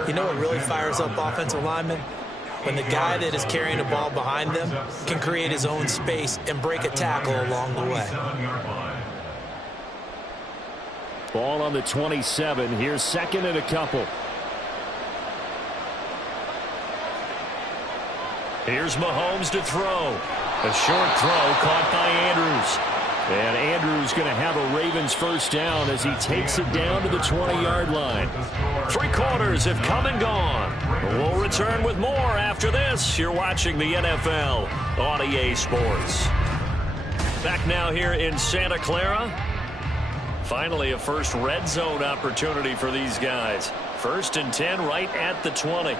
You know what really fires up offensive linemen? When the guy that is carrying the ball behind them can create his own space and break a tackle along the way. Ball on the 27. Here's 2nd and a couple. Here's Mahomes to throw. A short throw caught by Andrews. And Andrews going to have a Ravens first down as he takes it down to the 20-yard line. 3 quarters have come and gone. We'll return with more after this. You're watching the NFL on EA Sports. Back now here in Santa Clara. Finally, a first red zone opportunity for these guys. 1st and 10 right at the 20.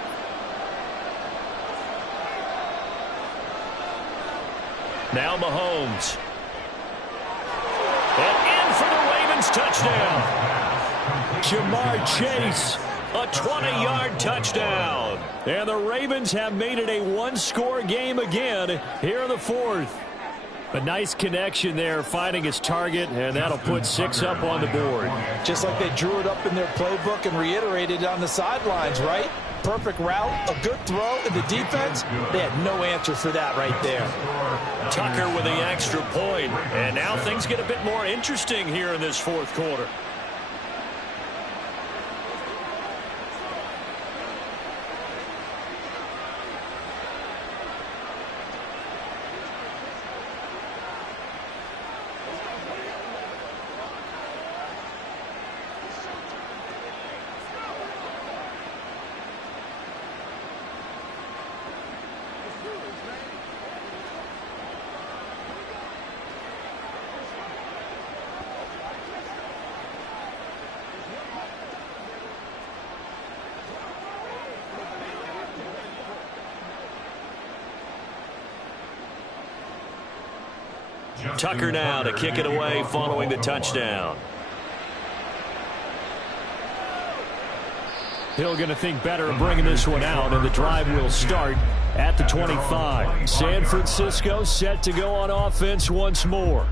Now Mahomes. And in for the Ravens touchdown. Jamar Chase, a 20-yard touchdown. And the Ravens have made it a one-score game again here in the 4th. A nice connection there, finding his target, and that'll put 6 up on the board. Just like they drew it up in their playbook and reiterated on the sidelines, right? Perfect route, a good throw, and the defense, they had no answer for that right there. Tucker with the extra point, and now things get a bit more interesting here in this 4th quarter. Tucker now to kick it away following the touchdown. Hill going to think better of bringing this one out, and the drive will start at the 25. San Francisco set to go on offense once more.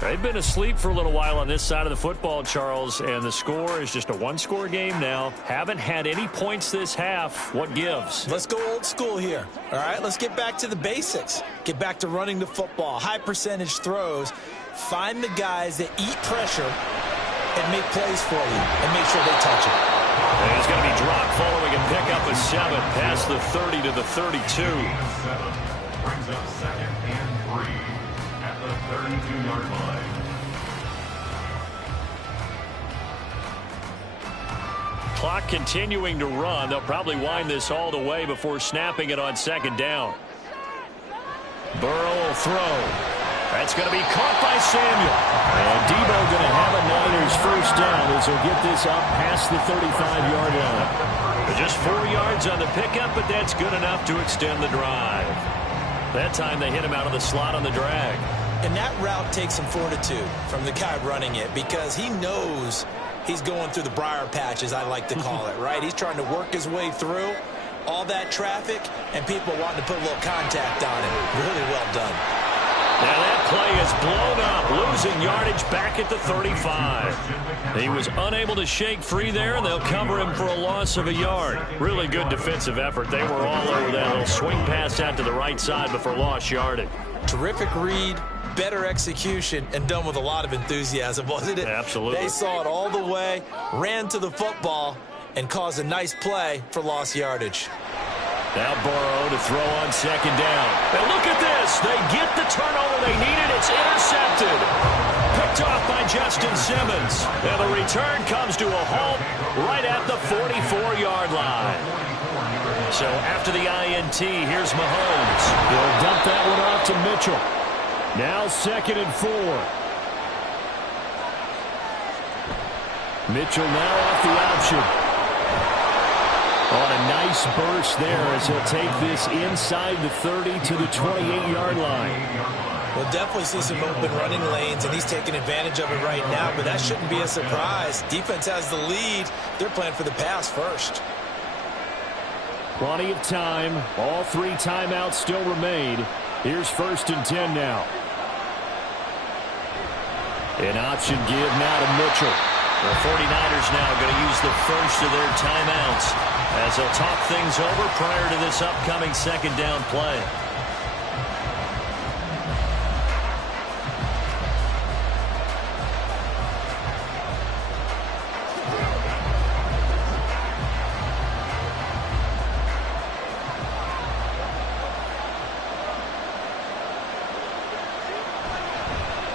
They've been asleep for a little while on this side of the football, Charles, and the score is just a one-score game now. Haven't had any points this half. What gives? Let's go old school here. All right, let's get back to the basics. Get back to running the football, high percentage throws. Find the guys that eat pressure and make plays for you and make sure they touch it. And he's going to be dropped following a pickup of 7 past the 30 to the 32. Brings up 2nd and 3 at the 32-yard line. Clock continuing to run. They'll probably wind this all the way before snapping it on 2nd down. Burrow will throw. That's going to be caught by Samuel. And Debo going to have a Niners first down as he'll get this up past the 35-yard line. Just 4 yards on the pickup, but that's good enough to extend the drive. That time they hit him out of the slot on the drag. And that route takes some fortitude from the guy running it because he knows he's going through the briar patch, as I like to call it, right? He's trying to work his way through all that traffic and people wanting to put a little contact on him. Really well done. Now that play is blown up, losing yardage back at the 35. He was unable to shake free there, and they'll cover him for a loss of a yard. Really good defensive effort. They were all over that little swing pass out to the right side before lost yardage. Terrific read, better execution, and done with a lot of enthusiasm, wasn't it? Absolutely. They saw it all the way, ran to the football, and caused a nice play for lost yardage. Now Burrow to throw on 2nd down. And look at this. They get the turnover they needed. It's intercepted. Picked off by Justin Simmons. And the return comes to a halt right at the 44-yard line. So after the INT, here's Mahomes. He'll dump that one off to Mitchell. Now 2nd and 4. Mitchell now off the option. On a nice burst there as he'll take this inside the 30 to the 28-yard line. We'll definitely see some open running lanes, and he's taking advantage of it right now, but that shouldn't be a surprise. Defense has the lead. They're playing for the pass first. Plenty of time. All 3 timeouts still remain. Here's 1st and 10 now. An option give now to Mitchell. The 49ers now going to use the first of their timeouts as they'll talk things over prior to this upcoming 2nd down play.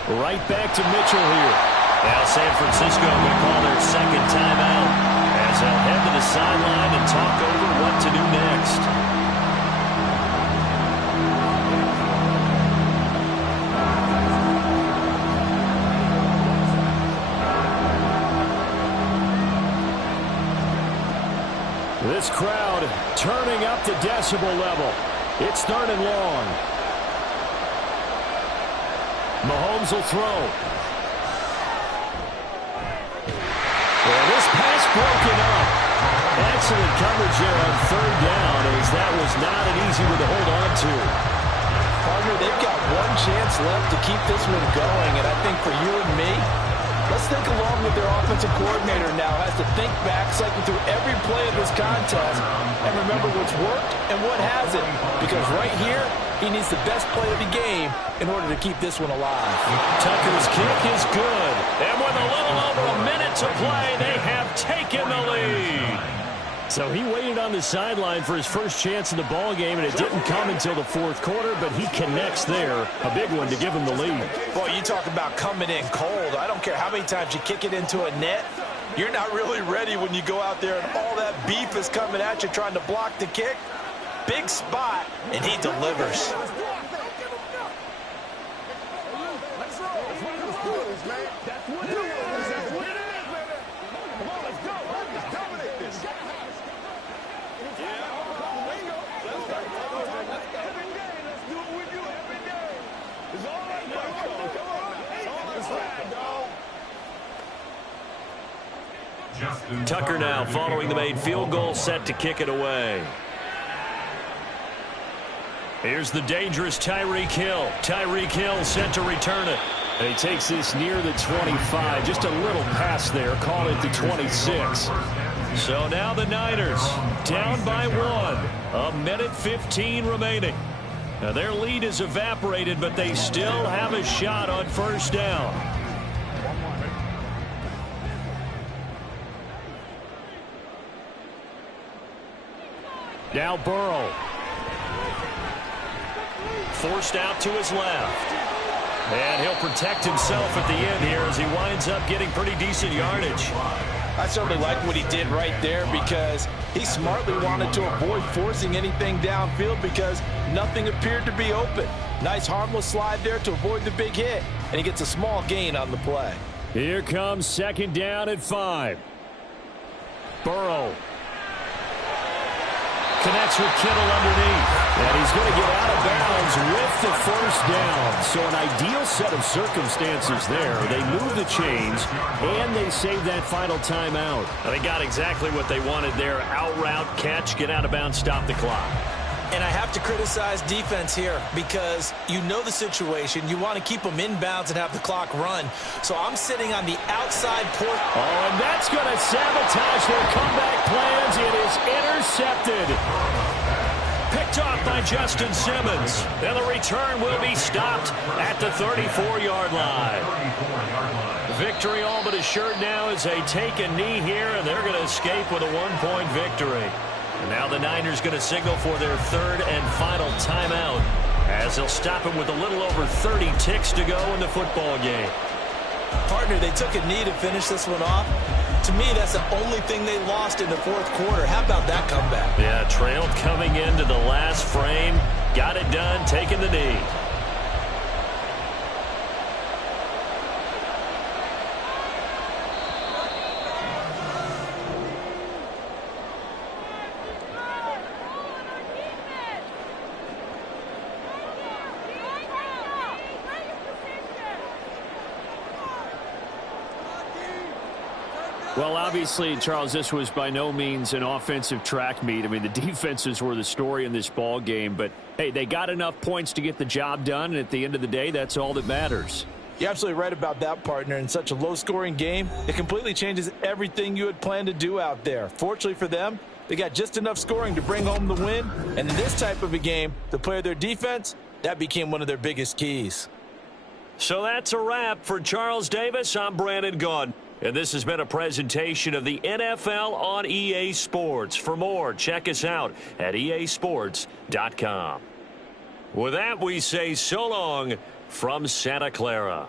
Right back to Mitchell here. Now San Francisco will call their 2nd timeout as they'll head to the sideline and talk over what to do next. This crowd turning up the decibel level. It's 3rd and long. Mahomes will throw. And this pass broken up. Excellent coverage there on 3rd down as that was not an easy one to hold on to. Partner, they've got one chance left to keep this one going, and I think for you and me, let's think along with their offensive coordinator now. Has to think back, cycle through every play of this contest, and remember what's worked and what hasn't. Because right here, he needs the best play of the game in order to keep this one alive. Tucker's kick is good. And with a little over a minute to play, they have taken the lead. So he waited on the sideline for his first chance in the ball game, and it didn't come until the 4th quarter, but he connects there. A big one to give him the lead. Boy, you talk about coming in cold. I don't care how many times you kick it into a net. You're not really ready when you go out there and all that beef is coming at you trying to block the kick. Big spot, and he delivers. Tucker now following the made field goal, set to kick it away. Here's the dangerous Tyreek Hill. Tyreek Hill set to return it. And he takes this near the 25. Just a little pass there. Call it the 26. So now the Niners down by 1. 1:15 remaining. Now their lead is evaporated, but they still have a shot on first down. Now Burrow. Forced out to his left. And he'll protect himself at the end here as he winds up getting pretty decent yardage. I certainly like what he did right there because he smartly wanted to avoid forcing anything downfield because nothing appeared to be open. Nice harmless slide there to avoid the big hit, and he gets a small gain on the play. Here comes second down at 5. Burrow. Connects with Kittle underneath. And he's going to get out of bounds with the first down. So an ideal set of circumstances there. They move the chains, and they save that final timeout. They got exactly what they wanted there. Out route, catch, get out of bounds, stop the clock. And I have to criticize defense here because you know the situation. You want to keep them inbounds and have the clock run. So I'm sitting on the outside port. Oh, and that's going to sabotage their comeback plans. It is intercepted. Picked off by Justin Simmons. And the return will be stopped at the 34-yard line. Victory all but assured now as they take a knee here, and they're going to escape with a 1-point victory. And now the Niners going to signal for their third and final timeout as they'll stop it with a little over 30 ticks to go in the football game. Partner, they took a knee to finish this one off. To me, that's the only thing they lost in the fourth quarter. How about that comeback? Yeah, trailed coming into the last frame. Got it done, taking the knee. Well, obviously, Charles, this was by no means an offensive track meet. I mean, the defenses were the story in this ball game. But, hey, they got enough points to get the job done. And at the end of the day, that's all that matters. You're absolutely right about that, partner. In such a low-scoring game, it completely changes everything you had planned to do out there. Fortunately for them, they got just enough scoring to bring home the win. And in this type of a game, to play their defense, that became one of their biggest keys. So that's a wrap for Charles Davis. I'm Brandon Gaudin. And this has been a presentation of the NFL on EA Sports. For more, check us out at easports.com. With that, we say so long from Santa Clara.